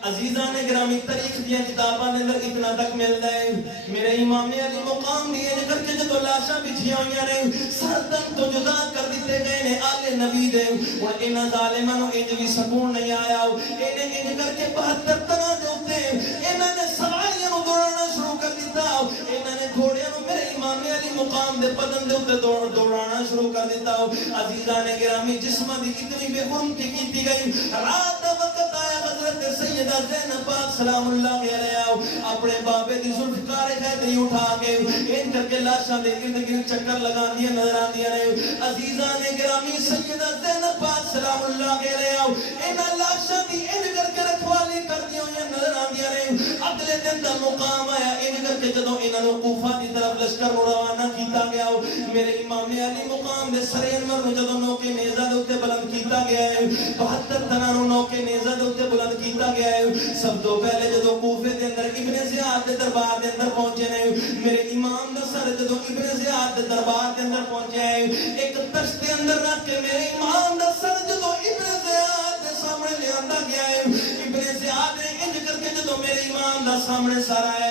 عزیزان گرامی، تاریخ دیا کتاباں دے اندر اتنا تک ملدا ہے میرے امام علی مقام دی انج کر کے جدوں لاشاں بچھیاں ہوئیاں نے، سر تن تو جدا کر دیتے گئے نے آل نبی دے. ہن انہاں ظالماں نوں انج بھی سکون نہیں آیا، انہیں انج کر کے 72 طرح دے اوتے انہاں نے سواریاں نوں دوڑانا شروع کر دیتا. انہاں نے گھوڑیاں نوں میرے امام علی مقام دے بدن دے اوتے دوڑانا شروع کر دیتا. عزیزان گرامی، جسماں دی اتنی بے حرمتی کیتی گئی. رات دا وقت آیا، حضرت سیدہ زینب پاک سلام اللہ علیہا اپنے بابے دی ذوالفقار حیدری اٹھا کے ان کر کے لاشاں دے ارد گرد چکر لگاندیاں نظر آندیاں نے. عزیزان گرامی، سیدہ زینب پاک سلام اللہ علیہا انہاں لاشاں دی ان کر کے رکھوالی کردیاں ہوئیاں نظر آندیاں نے. اگلے دن دا مقام آیا، ان کر کے جدوں انہاں نوں کوفہ دی طرف لشکر روانہ کیتا گیا، میرے امام علی مقام دے سر انور نوں جدوں نوکے نیزہ دے اوتے بلند کیتا گیا ہے، 72 تناں نوں نوکے نیزہ دے اوتے بلند کیتا گیا ہے. سب تو پہلے جدوں کوفے دے اندر ابن زیاد دے دربار دے اندر پہنچے نے، میرے امام دا سر جدوں ابن زیاد دے دربار دے اندر پہنچے ہے، ایک تشت دے اندر رکھ کے میرے امام دا سر جدوں ابن زیاد دے سامنے لے آندا گیا ہے، ابن زیاد نے इंज करके जदों मेरे इमाम दा सामने सर आया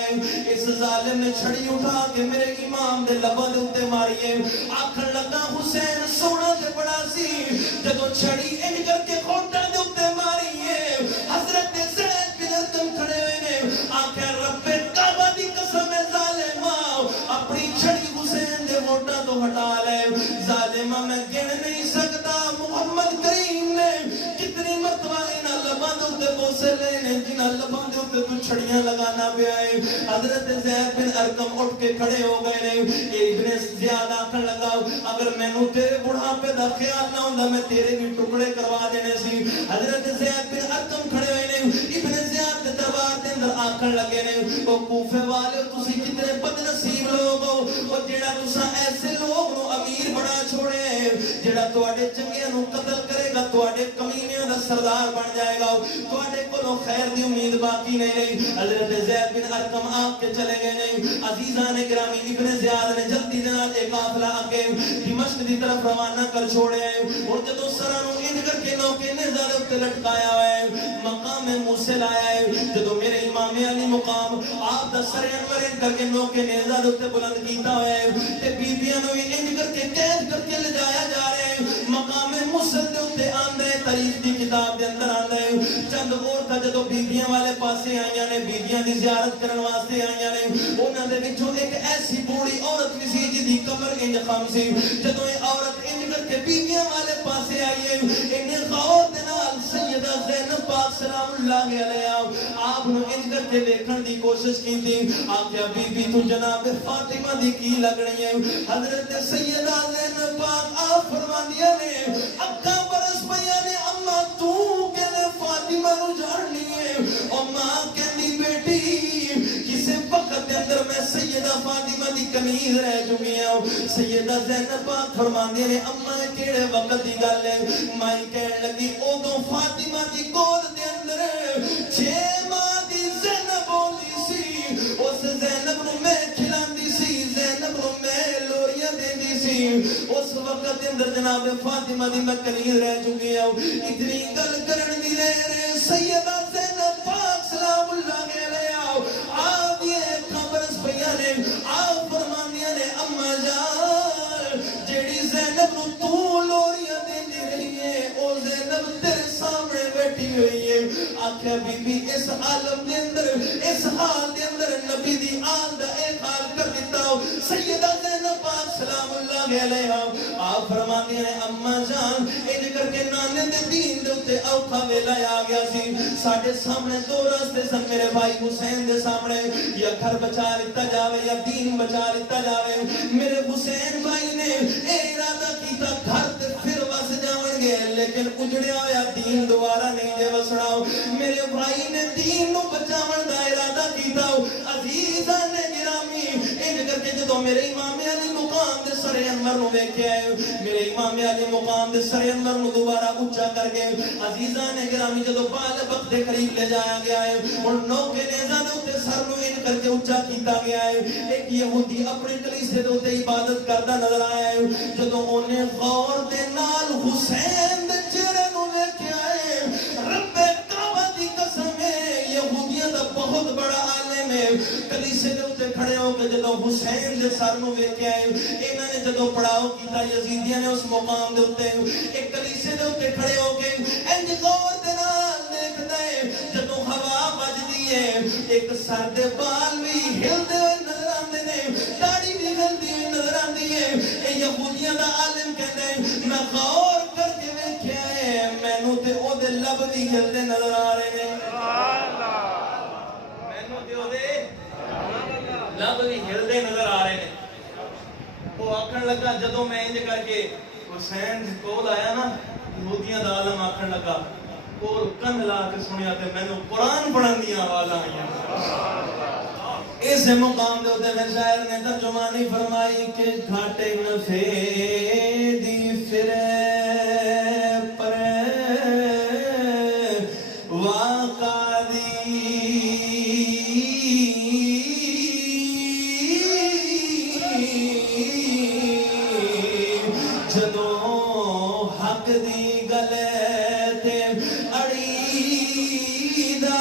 इस जालिम ने छड़ी उठा के मेरे इमाम दे लबां दे उत्ते मारी है आखण लगा हुसैन सोना ते बड़ा सी जदों छड़ी इंज करके होठां दे उत्ते मारी है हजरत ज़ैद बिन अरकम खड़े हुए ने आखे रब्बे काबा दी कसम है जालिमा अपनी छड़ी हुसैन दे होठां तो हटा ले जालिमा मैं गिन नहीं सकता मुहम्मद करीम ने कितनी मर्तबा इन्हां लबां दे उत्ते बोसे लेने जिन्हां लबां दे उत्ते तू छड़ियां लगाना पिया है हजरत ज़ैद बिन अरकम उठ के खड़े हो गए ने इब्ने ज़ियाद आखन लगा अगर मैनू तेरे बुढ़ापे दा ख्याल ना होंदा मैं तेरे भी टुकड़े करवा देने सी हजरत ज़ैद बिन अरकम खड़े हुए ने इब्ने ज़ियाद दे दरबार दे अंदर आखन लगे ने ओ कूफे वाले तुसी कितने बदनसीब लोग हो ओ जेड़ा तुसा ऐसे लोग नु अमीर बना छोड़े जेड़ा तुहाडे चंगियां नु कत्ल करेगा तुहाडे कमीनियां दा सरदार बन जाएगा तुहाडे कोलों खैर दी उम्मीद बाकी नहीं रही हजरत ज़ैद बिन अरकम आके चले गए ने अजीजान गिरामी इब्ने ज़ियाद ने जल्दी दे नाल एक काफिला आके दिमश्क दी तरफ रवाना कर छोड़े और जदों सरां नु इंज करके नौके ने ज़ारे उत्ते लटकाया हुआ है मकाम मूसल आया है जदों मेरे इमाम अली मुकाम आप दा सर अनवर करके नौके ने ज़ारे उत्ते बुलंद कीता हुआ है ते बीबियां नु इंज करके कैद करके ले जाया जा रहा है मकाम मूसल दे उत्ते आंदे तारीख दी किताब दे अंदर आंदा है चंद औरतां जदों बीबियां वाले पासे आईयां ने बीबियां दी ज़ियारत करन वास्ते आईयां ने उन्हां दे विचों एक ऐसी बूढ़ी औरत भी सी जिहदी कमर इंज खम सी जदों ये औरत इंज करके बीबियां वाले पासे आई है इन्ने गौर दे नाल सैयदा ज़ैनब पाक सलामुल्लाह अलैहा आप नु इंज करके देखण दी कोशिश कीती आख्या बीबी तू जनाब फातिमा दी की लगणी है हजरत सैयदा ज़ैनब पाक आप फरमांदियां ने अक्खां बरस पईयां ने अम्मा तू कहने फातिमा नु जाननी है ओ मां कहंदी बेटी किसे वक्त दे अंदर मैं सैयदा फातिमा दी कमीज रह चुकी हूं सैयदा ज़ैनब पाक फरमांदी ने अम्मा केड़े वक्त दी गल है माई कहन लगी ओदों फातिमा दी गोद दे अंदर 6 माह दी ज़ैनब होंदी सी उस ज़ैनब नु मैं खिलांदी सी ज़ैनब नु मैं लोरियां देंदी सी उस वक्त दे अंदर जनाब फातिमा दी मैं कनीज रह चुकी हूं इतनी गल करन दी रे सैयदा ज़ैनब पाक सलामुल्लाह अलैहा आप ये खबर पईयां ने आप फरमांदियां ने अम्मा जान जेड़ी ज़ैनब नु तू लोरियां देंदी रही है ओ ज़ैनब तेरे सामने बैठी हुई है आख्या बीबी इस आलम दे अंदर इस हाल दे अंदर नबी दी आल दा एक हाल कर दिता सैयदा ज़ैनब पाक सलामुल्लाह अलैहा आप फरमांदियां ने अम्मा जान इंज करके नाने दे दीन दे उत्ते औखा वेला आ गया सी साडे सामने दो रास्ते सन मेरे भाई हुसैन दे सामने या घर बचा लिता जावे या दीन बचा लिता जावे मेरे हुसैन भाई ने ए इरादा कीता घर ते फिर वस जावणगे लेकिन उजड़िया होया दीन दोबारा नहीं जे वसना मेरे भाई ने दीन नु बचावन दा इरादा कीता अजीज़ां ने गिरामी इंज करके जदों मेरे इमाम अली मुकाम दे सरे अनवर नु वेख्या मेरे इमाम अली मुकाम दे सरे अनवर नु दोबारा ऊंचा करके अजीज़ां ने गिरामी जदों बाल वक्त दे करीब ले जाया गया है और नौके नेज़ा दे उत्ते सर नु इंज करके ऊंचा कीता गया है एक यहूदी अपने कलीसे दे उत्ते इबादत करदा नजर आया है जदों ओने गौर दे नाल हुसैन दे चेहरे नु वेख्या है रब्बे काबा दी कसम है यहूदियां दा बहुत बड़ा आलिम है कलीसे दे उत्ते खड़े होके जदों हुसैन दे सर नु वेख्या है इन्हां ने जदों पड़ाव कीता यजीदियां ने उस मुकाम दे उत्ते एक कलीसे दे उत्ते खड़े होके इंज गौर दे नाल देखदा है जदों हवा बजदी है एक सर दे बाल भी हिलदे हुए नजर आंदे ने दाढ़ी भी हिलदी हुई नजर आंदी है ए यहूदियां दा आलिम कहंदा है मैं गौर करके वेख्या है मैनू ते ओदे लब भी हिलदे नजर आ रहे ने सुभान अल्लाह मैनू ते ओदे लब भी हिलदे नजर आ रहे ने वो आखन लगा जदों मैं इंज करके हुसैन दे कोल आया ना यहूदियां दा आलम आखन लगा और कंध ला के सुनिया ते मैनू कुरान पढ़न दी आवाज़ आईयां सुभान अल्लाह इस मुकाम दे उत्ते फिर शायर ने तर्जुमानी फरमाई कि घाटे नफे दी फिरे पर वाका दी जदों हक दी गल ते अड़ी दा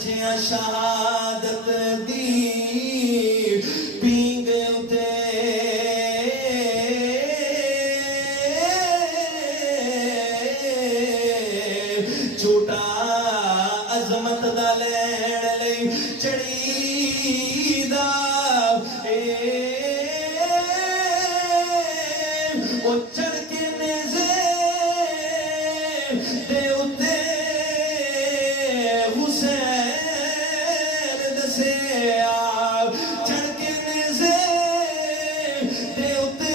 بچیاں شہادت دی پی گئے اتے جھوٹا عظمت دا لین لئی چڑھی دا او چڑھ کے نیزے دے اتے حسین دسیا چڑھ کے نیزے دے اتے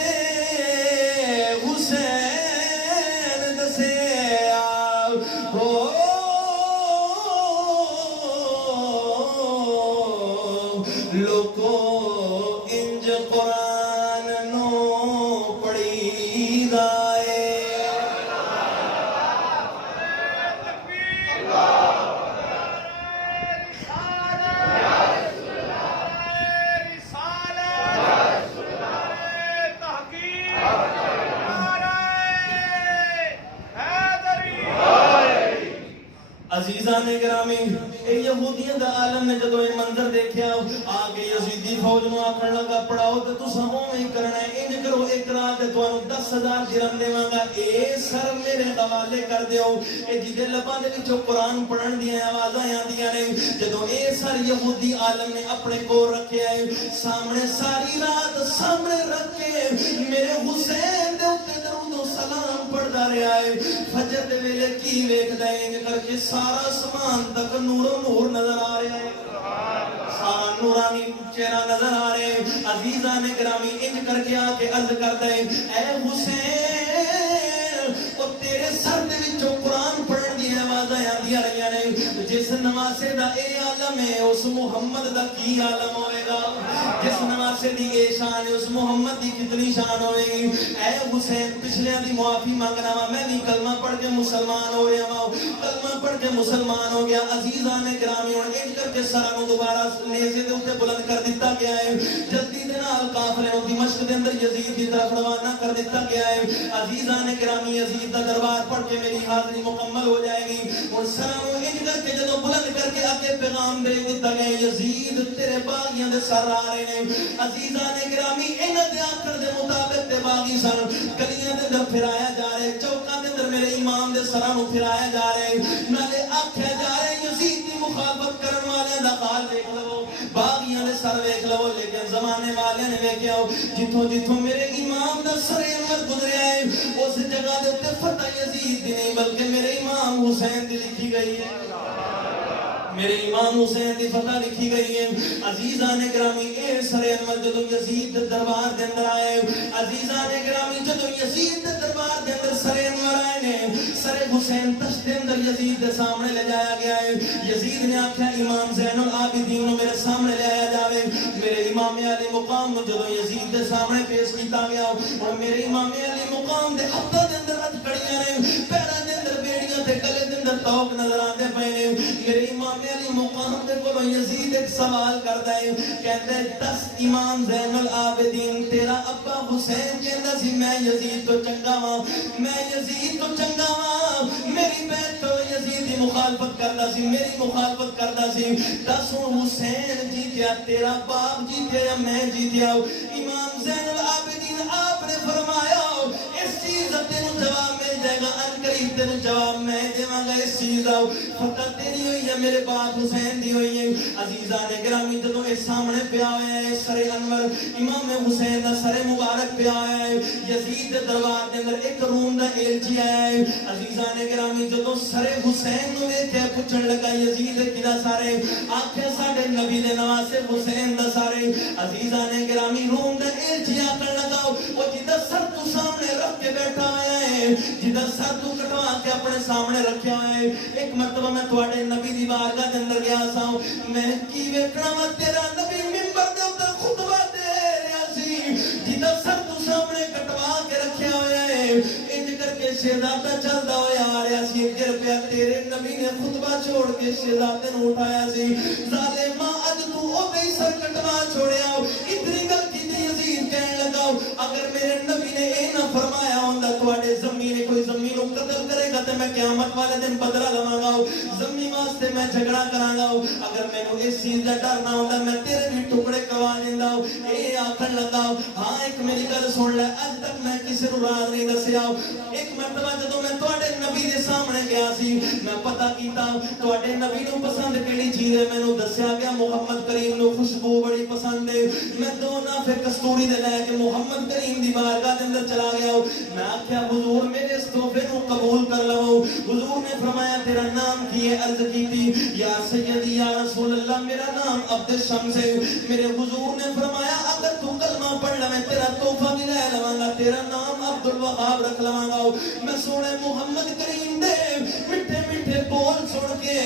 حسین دسیا ہو لوکو انج قرآن نو پڑھی دائے عزیزان گرامی یہودیاں دا عالم نے جدو یہ منظر دیکھیا آگے یزیدی فوج نو آکھن لگا پڑھاؤ تے تساں اوویں ہی کرنا ہے انج کرو ایک رات تے تانوں 10,000 درہم دیواں گا اے سر میرے حوالے کر دیو اے جدے لباں دے وچوں قرآن پڑھن دیاں آوازاں آندیاں نے جدو اے سر یہودی عالم نے اپنے کول رکھیا ہے سامنے ساری رات سامنے رکھ کے میرے حسین دے اوتے درود و سلام پڑھدا رہیا ہے فجر دے ویلے کی ویکھدا ہے انج کر کے سارا آسمان تک نور و نور نظر آ رہا ہے سارا نورانی چہرہ نظر آ رہے ہیں عزیزان گرامی انج کر کے آ کے عرض کرتا ہے اے حسین وہ تیرے سر دے وچوں قرآن پڑھن دی آوازاں آندیاں رہیاں نے جس نواسے دا اے عالم ہے اس محمد دا کی عالم ہوئے گا جس نواسے دی اے شان ہے اس محمد دی کتنی شان ہوئے گی اے حسین پچھلے دی معافی مانگنا وا میں بھی کلمہ پڑھ کے مسلمان ہو رہا ہوں کلمہ پڑھ کے مسلمان ہو گیا عزیزان گرامی اور انج کر کے سارا نو دوبارہ نیزے دے اوتے بلند کر دیتا گیا ہے جلدی دے نال قافلے نو دمشق دے اندر یزید دی طرف روانہ کر دیتا گیا ہے عزیزان گرامی یزید دا دربار پڑھ کے میری حاضری مکمل ہو جائے گی اور سارا نو انج کر کے جدوں بلند کر کے آگے پیغام دے دیتا گیا یزید تیرے باغیاں دے سر آ رہے ہیں عزیزان گرامی انہاں دے آکھن دے مطابق تے باغی سن گلیاں دے اندر پھرایا جا رہے چوکاں دے اندر میرے امام دے سراں نو پھرایا جا رہے نالے آکھیا جا رہے یزید دی مخالفت کرن والے دا حال دیکھ لو باغیاں دے سر ویکھ لو لیکن زمانے والے نے ویکھیا جتھوں جتھوں میرے امام دا سر انور گزریا ہے اس جگہ دے تے فتح یزید دی نہیں بلکہ میرے امام حسین دی لکھی گئی ہے میرے امام حسین دی فتح لکھی گئی ہے عزیزان گرامی اے سر انور جدو یزید دربار دے اندر آئے عزیزان گرامی جدو یزید دربار دے اندر سر انور آئے نے سر حسین تشت دے اندر یزید دے سامنے لے جایا گیا ہے یزید نے آکھیا امام زین العابدین نو میرے سامنے لے آیا جاوے میرے امام علی مقام نو جدو یزید دے سامنے پیش کیتا گیا اور میرے امام علی مقام دے ہتھاں دے اندر ہتھ کڑیاں نے پیراں دے اندر بیڑیاں تے گلے دے اندر توق نظر آندے پئے نے میرے امام علی مقام دے کولوں یزید ایک سوال کردا ہے کہندا ہے دس امام زین العابدین تیرا ابا حسین کہندا سی میں یزید تو چنگا ہاں میں یزید تو چنگا ہاں میری بیت تو یزید دی مخالفت کردا سی میری مخالفت کردا سی دس حسین جیتیا تیرا باپ جیتیا یا میں جیتیا امام زین العابدین آپ نے فرمایا اس چیز دا تینوں جواب مل جائے گا ان قریب تینوں جواب میں دیواں گا اس چیز دا فتح تیری ہوئی ہے میرے باپ حسین دی ہوئی ہے عزیزان گرامی جدوں اس سامنے پیا ہویا ہے سر انور امام حسین دا سر مبارک پیا ہویا ہے یزید دے دربار دے اندر ایک روم دا ایلچی آیا ہے عزیزان گرامی جدوں سر حسین نو ویکھے پوچھن لگا یزید کدا سارے آکھے ساڈے نبی دے نواسے حسین دا سارے عزیزان گرامی روم دا ایلچی آکھن لگا او جدا سر تو سامنے رکھ کے بیٹھا ہویا ہے جدا سر تو کٹوا کے اپنے سامنے رکھیا ہویا ہے ایک مرتبہ میں تواڈے نبی دی بارگاہ دے اندر گیا سا میں کی ویکھنا وا تیرا نبی منبر دے اوپر خطبہ دے رہیا سی جدا سر تو سامنے کٹوا کے رکھیا ہویا ہے انج کر کے شہزادہ چلدا ہویا آ رہیا سی گر پیا تیرے نبی نے خطبہ چھوڑ کے شہزادے نو اٹھایا سی ظالما اج تو او بھی سر کٹوا چھوڑیا اتنی گل کیتی یزید کہن لگا اگر میرے نبی نے اے نہ فرمایا ہوندا تواڈے زمین کوئی زمین کو قتل کرے گا تے میں قیامت والے دن بدلہ لواں گا زمین واسطے واسطے میں جھگڑا کراں گا اگر مینوں اس چیز دا ڈر نہ ہوندا میں تیرے بھی ٹکڑے کروا دیندا اے آکھن لگا ہاں ایک میری گل سن لے اج تک میں کسی نوں راز نہیں دسیا ایک مرتبہ جدوں میں تواڈے نبی دے سامنے گیا سی میں پتہ کیتا تواڈے نبی نوں پسند کیڑی چیز ہے مینوں دسیا گیا محمد کریم نوں خوشبو بڑی پسند ہے میں دو نافے کستوری دے لے کے محمد کریم دی بارگاہ دے اندر چلا گیا میں آکھیا حضور میرے اس تحفے نوں قبول کر لو حضور نے فرمایا تیرا نام کی ہے عرض کیتی یا سیدی یا رسول اللہ میرا نام عبد الشمس ہے میرے حضور نے فرمایا اگر تو کلمہ پڑھ لے تیرا تحفہ بھی لے لواں گا تیرا نام عبد الوہاب رکھ لواں گا میں سونے محمد کریم دے میٹھے میٹھے بول سن کے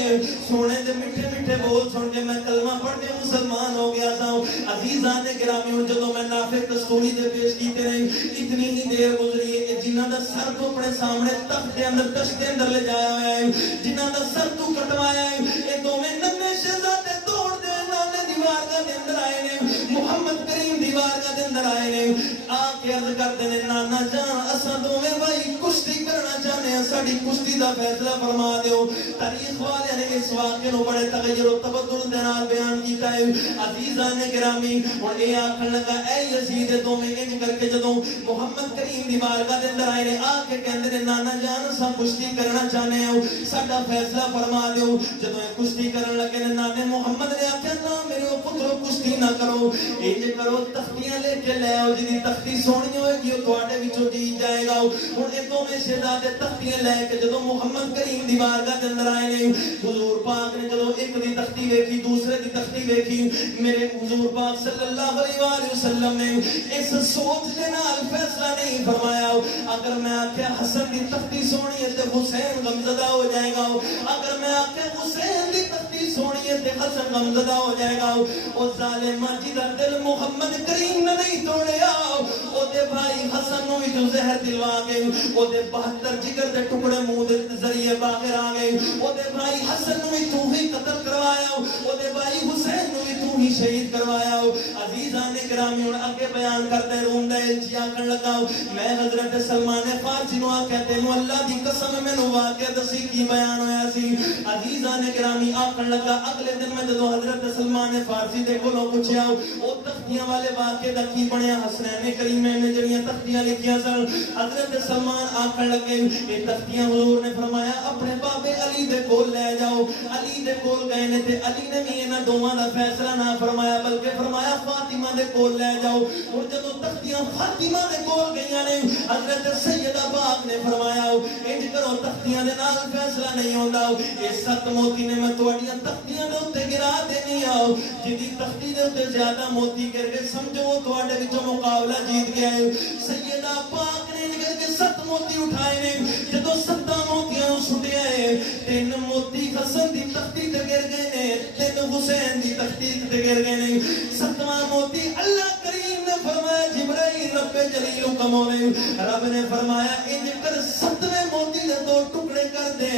سونے دے میٹھے میٹھے بول سن کے میں کلمہ پڑھ کے مسلمان ہو گیا تھا عزیزان گرامی جدوں میں نافے کستوری دے پیش کیتے رہے اتنی ہی دیر گزری ہے جنہاں دا سر تو اپنے سامنے تخت دے اندر تشت دے اندر لے جایا ہوا ہے جنہاں دا سر تو کٹوایا ہے اے دوویں ننھے شہزادے دوڑ دے نانے دی بارگاہ دے اندر آئے نے محمد کریم دی بارگاہ دے اندر آئے نے آ کے عرض کرتے نے نانا جان اساں دوویں بھائی کشتی کرنا چاہنے ہیں ساڈی کشتی دا فیصلہ فرما دیو تاریخ والے نے اس واقعے نو بڑے تغیر و تبدل دے نال بیان کیتا ہے عزیزان گرامی ہن اے آکھن لگا اے یزید دوویں انج کر کے جدوں محمد کریم دی بارگاہ دے اندر آئے نے آ کے کہندے نے نانا جان اساں کشتی کرنا چاہنے ہیں ساڈا فیصلہ فرما دیو جدوں کشتی کرن لگے نے نانے محمد نے آکھیا نا میرے پترو کشتی نہ کرو انج کرو تختیاں لے کے لے آؤ جدی تختی سونی ہوئے گی او تواڈے وچوں جیت جائے گا ہن اے دوویں شہزادے تختیاں لے کے جدوں محمد کریم دی بارگاہ دے اندر آئے نے حضور پاک نے جدوں ایک دی تختی ویکھی دوسرے دی تختی ویکھی میرے حضور پاک صلی اللہ علیہ وآلہ وسلم نے اس سوچ دے نال فیصلہ نہیں فرمایا اگر میں آکھیا حسن دی تختی سونی ہے تے حسین غمزدہ ہو جائے گا اگر میں آکھیا حسین دی تختی سونی ہے تے حسن غمزدہ ہو جائے گا او ظالم جی دا دل محمد کریم نے نہیں توڑیا او دے بھائی حسن نو بھی جو زہر دلوا گئے او دے 72 جگر دے ٹکڑے منہ دے ذریعے باہر آ گئے او دے بھائی حسن نو بھی تو ہی قتل کروایا او دے بھائی حسین نو بھی تو ہی شہید کروایا عزیزان گرامی ہن اگے بیان کرتے روندا ہے جی آکھن لگا میں حضرت سلمان فارسی نو آکھیا تینوں اللہ دی قسم مینوں واقعہ دسی کی بیان ہویا سی عزیزان گرامی آکھن لگا اگلے دن میں جدوں حضرت سلمان فارسی دے کولوں پوچھیا او تختیاں والے واقعے دا کی بنیا حسنین کریمین نے جڑیاں تختیاں لکھیاں سن حضرت سلمان آکھن لگے اے تختیاں حضور نے فرمایا اپنے بابے علی دے کول لے جاؤ علی دے کول گئے نے تے علی نے بھی انہاں دوواں دا فیصلہ نہ فرمایا بلکہ فرمایا فاطمہ دے کول لے جاؤ اور جدوں تختیاں فاطمہ دے کول گئیاں نے حضرت سیدہ پاک نے فرمایا انج کرو تختیاں دے نال فیصلہ نہیں ہوندا اے 7 موتی نے میں تواڈیاں تختیاں دے اوتے گرا دینی آ جدی تختی دے اوتے زیادہ موتی گر کے سمجھو تواڈے وچوں مقابلہ جیت گیا ہے سیدہ پاک نے نکل کے 7 موتی اٹھائے نے جدوں 7 موتیاں سٹیا ہے 3 موتی حسن دی تختی تے گر گئے نے 3 حسین دی تختی تے گر گئے نے 7واں موتی اللہ کریم نے فرمایا جبرائیل رب جلیل حکم ہوئے رب نے فرمایا انج کر 7ویں موتی دے 2 ٹکڑے کر دے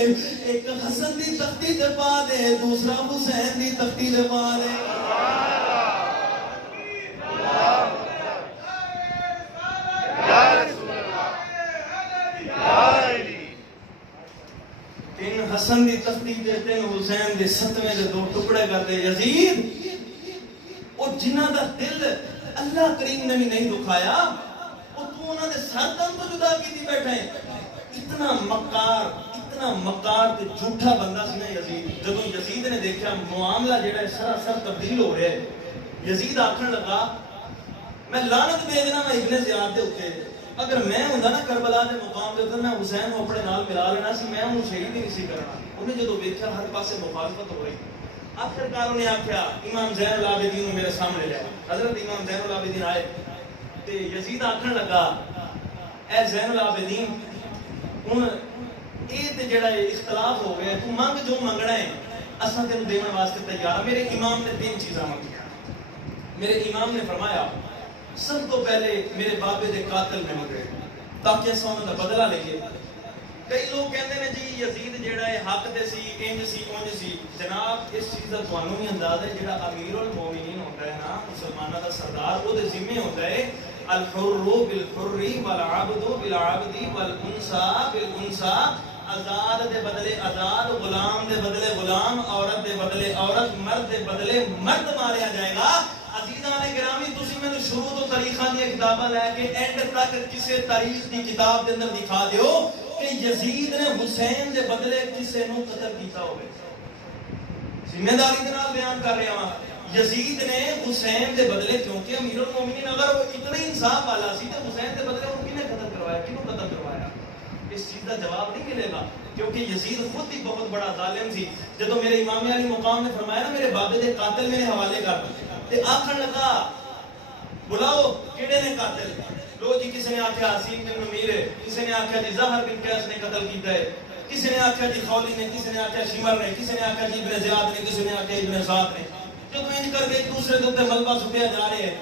ایک حسن دی تختی تے پا دے دوسرا حسین دی تختی تے پا دے تین حسن دی تختی دے 3 حسین دے 7ویں دے 2 ٹکڑے کر دے یزید او جنہ دا دل اللہ کریم نے بھی نہیں دکھایا او تو انہاں دے سر تن تو جدا کیتی بیٹھے اتنا مکار تے جھوٹا بندہ سی نا یزید جدوں یزید نے دیکھا معاملہ جڑا ہے سراسر تبدیل ہو رہا ہے یزید آکھن لگا میں لعنت بھیجنا میں ابن زیاد دے اوتے اگر میں ہوندا نا کربلا دے مقام دے اوتے میں حسین نو اپنے نال ملا لینا سی میں اونوں شہید ہی نہیں سی کرنا انہیں جدوں ویکھیا ہر پاسے مخالفت ہو رہی آخرکار نے آکھیا امام زین العابدین نو میرے سامنے لے حضرت امام زین العابدین آئے تے یزید آکھن لگا اے زین العابدین ہن اے تے جڑا اختلاف ہو گیا تو منگ جو منگنا ہے اساں تینوں دیون واسطے تیار میرے امام نے 3 چیزاں منگیاں میرے امام نے فرمایا سب تو پہلے میرے بابے دے قاتل میں مگرے تاکہ اساں انہاں دا بدلہ لئیے کئی لوگ کہندے نے جی یزید جیڑا ہے حق تے سی انج سی اونج سی جناب اس چیز دا تانوں بھی انداز ہے جیڑا امیر المومنین ہوتا ہے نا مسلماناں دا سردار او دے ذمہ ہوندا ہے الحر بالحر والعبد بالعبد والانثى بالانثى آزاد دے بدلے آزاد، غلام دے بدلے غلام، عورت دے بدلے عورت، مرد دے بدلے مرد ماریا جائے گا۔ عزیزان گرامی تسی میں شروع تو تاریخاں دی کتاباں لے کے اینڈ تک کسے تاریخ دی کتاب دے اندر دکھا دیو کہ یزید نے حسین دے بدلے کسے نو قتل کیتا ہوئے۔ ذمہ داری دے نال بیان کر رہا ہوں، یزید نے حسین دے بدلے، کیونکہ امیر المومنین اگر وہ اتنا انصاف والا سی تو حسین دے بدلے انہوں کنے قتل کروایا، کنوں قتل کروایا؟ اس چیز کا جواب نہیں ملے گا، کیونکہ یزید خود ہی بہت بڑا ظالم سی۔ جدو میرے امام علی مقام نے فرمایا نا میرے بابے دے قاتل میرے حوالے کر تے آکھن لگا بلاؤ کیڑے نے قاتل؟ لو جی کسی نے آکھیا عاصم بن نمیر ہے، کسی نے آکھیا جی زہر بن قیس نے قتل کیتا ہے، کسی نے آکھیا جی خولی نے، کسی نے آکھیا شمر نے، کسی نے آکھیا جی ابن زیاد نے، کسی نے آکھیا ابن سعد نے۔ جب ان کر کے ایک دوسرے کے اوپر ملبہ سٹیا جا رہے ہیں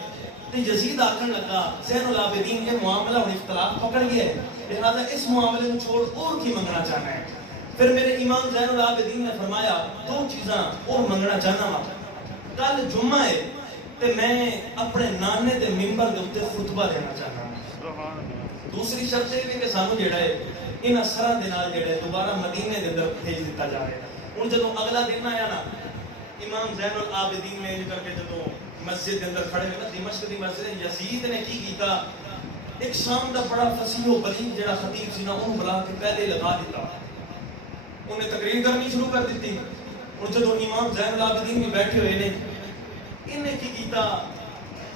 تو یزید آکھن لگا زین العابدین کے معاملہ اور اختلاف پکڑ گیا ہے، لہذا اس معاملے میں چھوڑ اور کی منگنا چاہنا ہے۔ پھر میرے امام زین العابدین نے فرمایا دو چیزاں اور منگنا چاہنا وا، کل جمعہ ہے تے میں اپنے نانے دے ممبر دے اوپر خطبہ دینا چاہنا ہوں۔ دوسری شرط یہ کہ سانو جڑا ہے ان اثراں دے نال جڑا ہے دوبارہ مدینے دے اندر بھیج دیتا جا رہا ہے۔ ہن جدوں اگلا دن آیا نا امام زین العابدین نے کر کے جدوں مسجد کے اندر کھڑے ہوئے نا، دمشق دی مسجد، یزید نے کی کیتا ایک شام دا بڑا فصیح و بلیغ جڑا خطیب سی نا انہوں بلا کے پہلے لگا دیتا، انہیں تقریر کرنی شروع کر دیتی۔ اور جدوں امام زین العابدین میں بیٹھے ہوئے نے انہیں کی کیتا،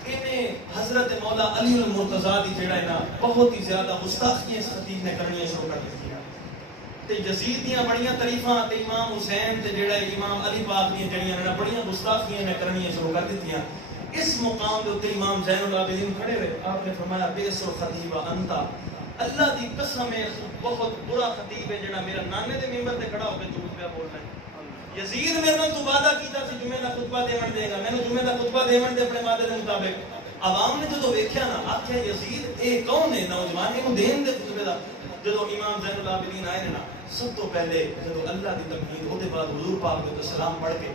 انہیں حضرت مولا علی المرتضیٰ دی جڑا ہے نا بہت ہی زیادہ گستاخیاں اس خطیب نے کرنی شروع کر دیتی تے یزید دیاں بڑیاں تعریفاں تے امام حسین تے جڑا ہے امام علی پاک دیاں جڑیاں نے بڑیاں گستاخیاں نے کرنی شروع کر دیتیاں۔ اس مقام دے اوپر امام زین العابدین کھڑے ہوئے، آپ نے فرمایا بیس الخطیب انتا، اللہ دی قسم ہے بہت برا خطیب ہے جڑا میرا نانے دے ممبر تے کھڑا ہو کے جھوٹ پہ بول رہا ہے۔ یزید میرے نال تو وعدہ کیتا سی جمعے دا خطبہ دیون دے گا، مینوں جمعے دا خطبہ دیون دے اپنے وعدے دے مطابق۔ عوام نے جدوں ویکھیا نا آکھیا یزید اے کون ہے نوجوان اینوں دین دے خطبے دا۔ جدوں امام زین العابدین آئے نا سب تو پہلے جدوں اللہ دی تمہید او دے بعد حضور پاک دے سلام پڑھ کے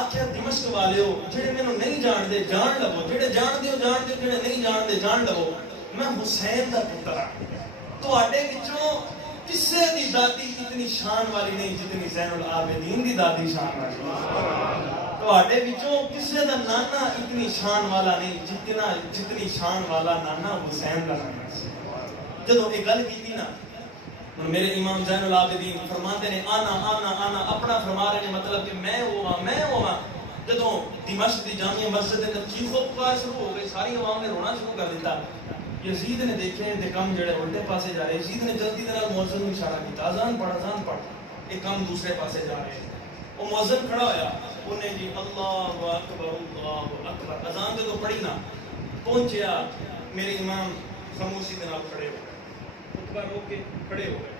آکھیا دمشق والیو جڑے مینوں نہیں جان دے جان لو، جڑے جان دیو جان دیو، جڑے نہیں جان دے جان لو، میں حسین دا پتر ہاں۔ تواڈے وچوں کسے دی دادی اتنی شان والی نہیں جتنی زین العابدین دی دادی شان والی۔ تواڈے وچوں کسے دا نانا اتنی شان والا نہیں جتنی شان والا نانا حسین دا نانا سی۔ جدوں یہ گل کیتی نا میرے امام زین العابدین فرماتے نے آنا اپنا فرما رہے ہیں، مطلب کہ میں ہوا۔ جدوں دمشق دی جامع مسجد کے چیخ و پکار شروع ہو گئی، ساری عوام نے رونا شروع کر دیتا۔ یزید نے دیکھے تے کم جڑے الٹے پاسے جا رہے، یزید نے جلدی دے نال مؤذن نوں اشارہ کیتا، اذان پڑھ، ایک کم دوسرے پاسے جا رہے۔ وہ مؤذن کھڑا ہویا، انہیں جی اللہ اکبر اذان تے تو پڑھی نا، پہنچیا میرے امام خاموشی دے نال کھڑے ہو خطبہ روک کے کھڑے ہو گئے۔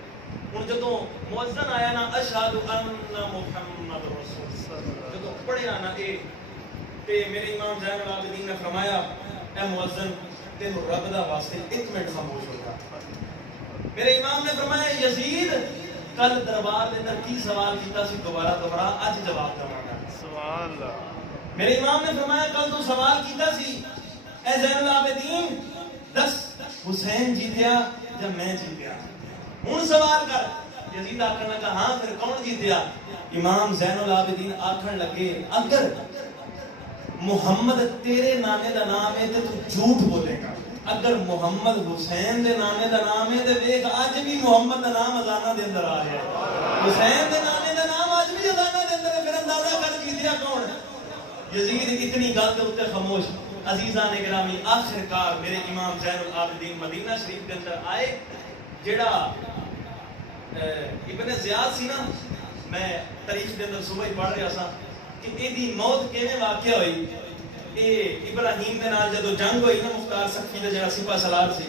ہن جدوں مؤذن آیا نا اشہد ان محمد رسول اللہ، جدوں پڑھیا نا اے تے میرے امام زین العابدین نے فرمایا اے مؤذن تینوں رب دا واسطے ایک منٹ خاموش ہو جا۔ میرے امام نے فرمایا یزید کل دربار دے اندر کی سوال کیتا سی دوبارہ دوبارہ اج جواب دواں گا۔ سبحان اللہ۔ میرے امام نے فرمایا کل تو سوال کیتا سی اے زین العابدین دس حسین جیتیا یا میں جیتیا؟ ہن سوال کر۔ یزید آکھن لگا ہاں پھر کون جیتیا؟ امام زین العابدین آکھن لگے اگر محمد تیرے نانے دا نام ہے تو جھوٹ بولے گا، اگر محمد حسین دے نانے دا نام ہے تو ویکھ اج بھی محمد دا نام اذاناں دے اندر آ رہا ہے، حسین دے نانے دا نام اج بھی اذاناں دے اندر ہے، پھر اندازہ کر جیتیا کون؟ یزید اتنی گل کے اوپر خاموش۔ عزیزان گرامی آخر کار میرے امام زین العابدین مدینہ شریف کے اندر آئے۔ جڑا ابن زیاد سی نا، میں تاریخ کے اندر صبح ہی پڑھ رہا سا کہ ایدی موت کیویں واقع ہوئی۔ اے ابراہیم دے نال جدوں جنگ ہوئی نا مختار سخی دا جڑا سپاہ سالار سی،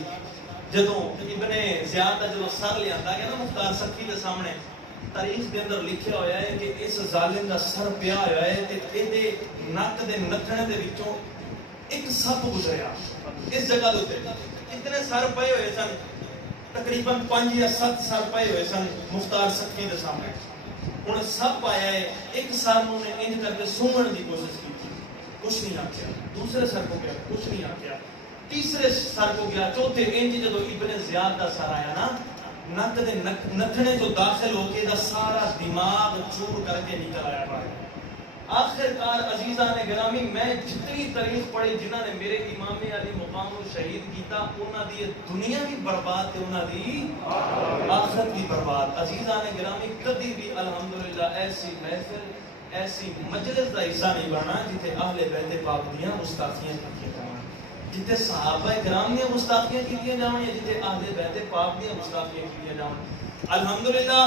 جدوں ابن زیاد دا جدوں سر لیاندا گیا نا مختار سخی دے سامنے، تاریخ کے اندر لکھیا ہویا ہے کہ اس ظالم دا سر پیا ہویا ہے تے ایدے نک دے نتھنے دے وچوں ایک سپ گزریا اس جگہ دے اوپر۔ اتنے سر پے ہوئے سن، تقریباً 5 یا 7 سر پے ہوئے سن مختار سخی دے سامنے۔ ہن سپ آیا ہے، ایک سر نوں نے انج کر کے سونگن دی کوشش کی، کچھ نہیں آکھیا، دوسرے سر کو گیا کچھ نہیں آکھیا، تیسرے سر کو گیا، چوتھے انج جدوں ابن زیاد دا سر آیا نا نک دے نتھنے جو داخل ہو کے دا سارا دماغ چور کر کے نکل آیا بھائی. آخرکار عزیزان گرامی میں جتنی تاریخ پڑھی جنہاں نے میرے امام علی مقام کو شہید کیتا انہاں دی دنیا بھی برباد تے انہاں دی آخرت بھی برباد. عزیزان گرامی کبھی بھی الحمدللہ ایسی محفل ایسی مجلس دا حصہ نہیں بنا جتے اہل بیت پاک دیاں گستاخیاں کیتیاں جاؤں, جتے صحابہ کرام دیاں گستاخیاں کیتیاں جاؤں یا جتے اہل بیت پاک دیاں گستاخیاں کیتیاں جاؤں. الحمدللہ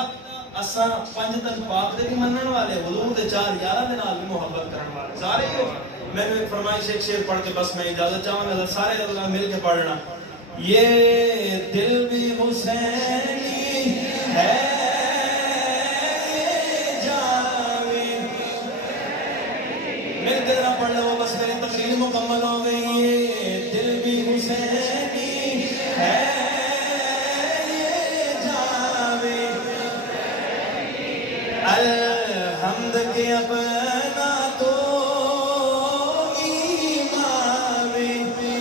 اساں پنج تن پاک دے بھی منن والے, حضور دے چار یاراں دے نال بھی محبت کرن والے سارے ہو. میں نے فرمائش ایک شعر پڑھ کے بس میں اجازت چاہوں گا, سارے لوگ مل کے پڑھنا. یہ دل بھی حسینی ہے یہ جان بھی, مل کے ذرا پڑھ لو بس میری تقریر مکمل ہو گئی. یہ دل بھی حسینی ہے الحمد کے اپنا تو ایمان بھی,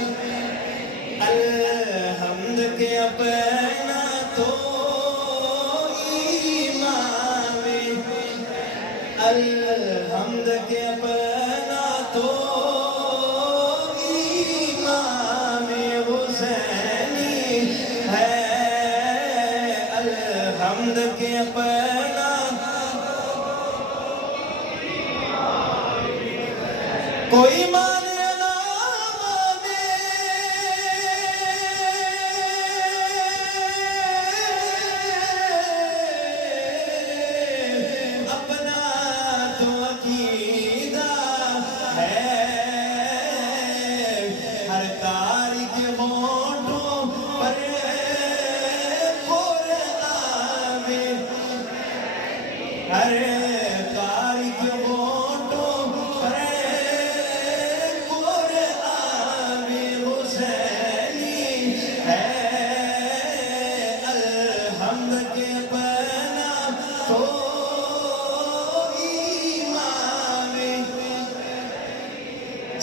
الحمد کے اپنا تو ایمان بھی, الحمد کے اپنا تو ایمان حسینی ہے, الحمد کے اپنا کوئی مانے نہ مانے اپنا تو عقیدہ ہے, ہر کاری کے ہونٹوں پر قرآن میں, ہر کاری کے ہونٹوں پر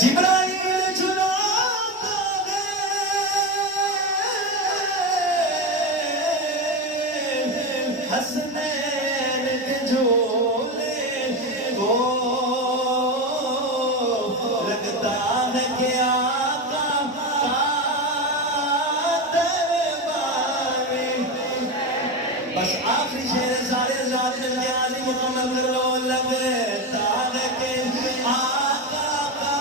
جبرائیل جھلاتا ہے حسنین کے جھولے کو, لگتا ہے کہ آقا کا دربار. بس آخری شعر سارے ذات میں نیازی مکمل کر لو. لگتا ہے کہ آقا کا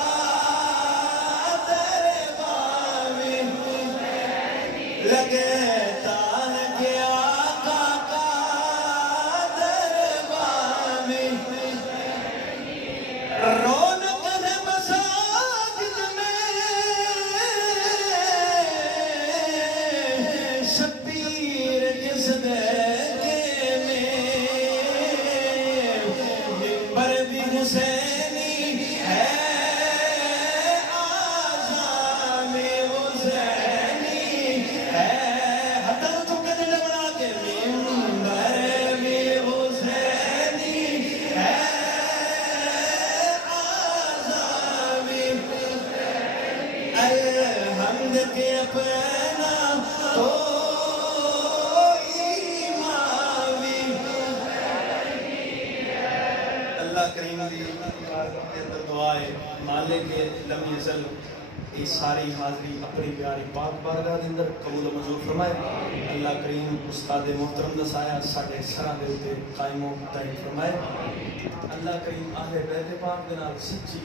لگتا ہے کہ آقا کا دربار میں رونق ہے مساجد میں, شبیر کے صدقے میں منبر بھی حسینی ہے, آذان حسینی ہے, حضرت کے دل بنا کے منبر بھی حسینی ہے, آذان الحمد کے اپنا تو ایمان بھی. اللہ کریم دی بارگاہ کے اندر دعا ہے مالک لم یزل یہ ساری حاضری اپنی پیاری پاک بارگاہ کے اندر قبول و منظور فرمائے. اللہ کریم استاد محترم دا سایہ ساڈے سراں دے اوتے قائم و دائم فرمائے. اللہ کریم اہل بیت پاک دے نال سچی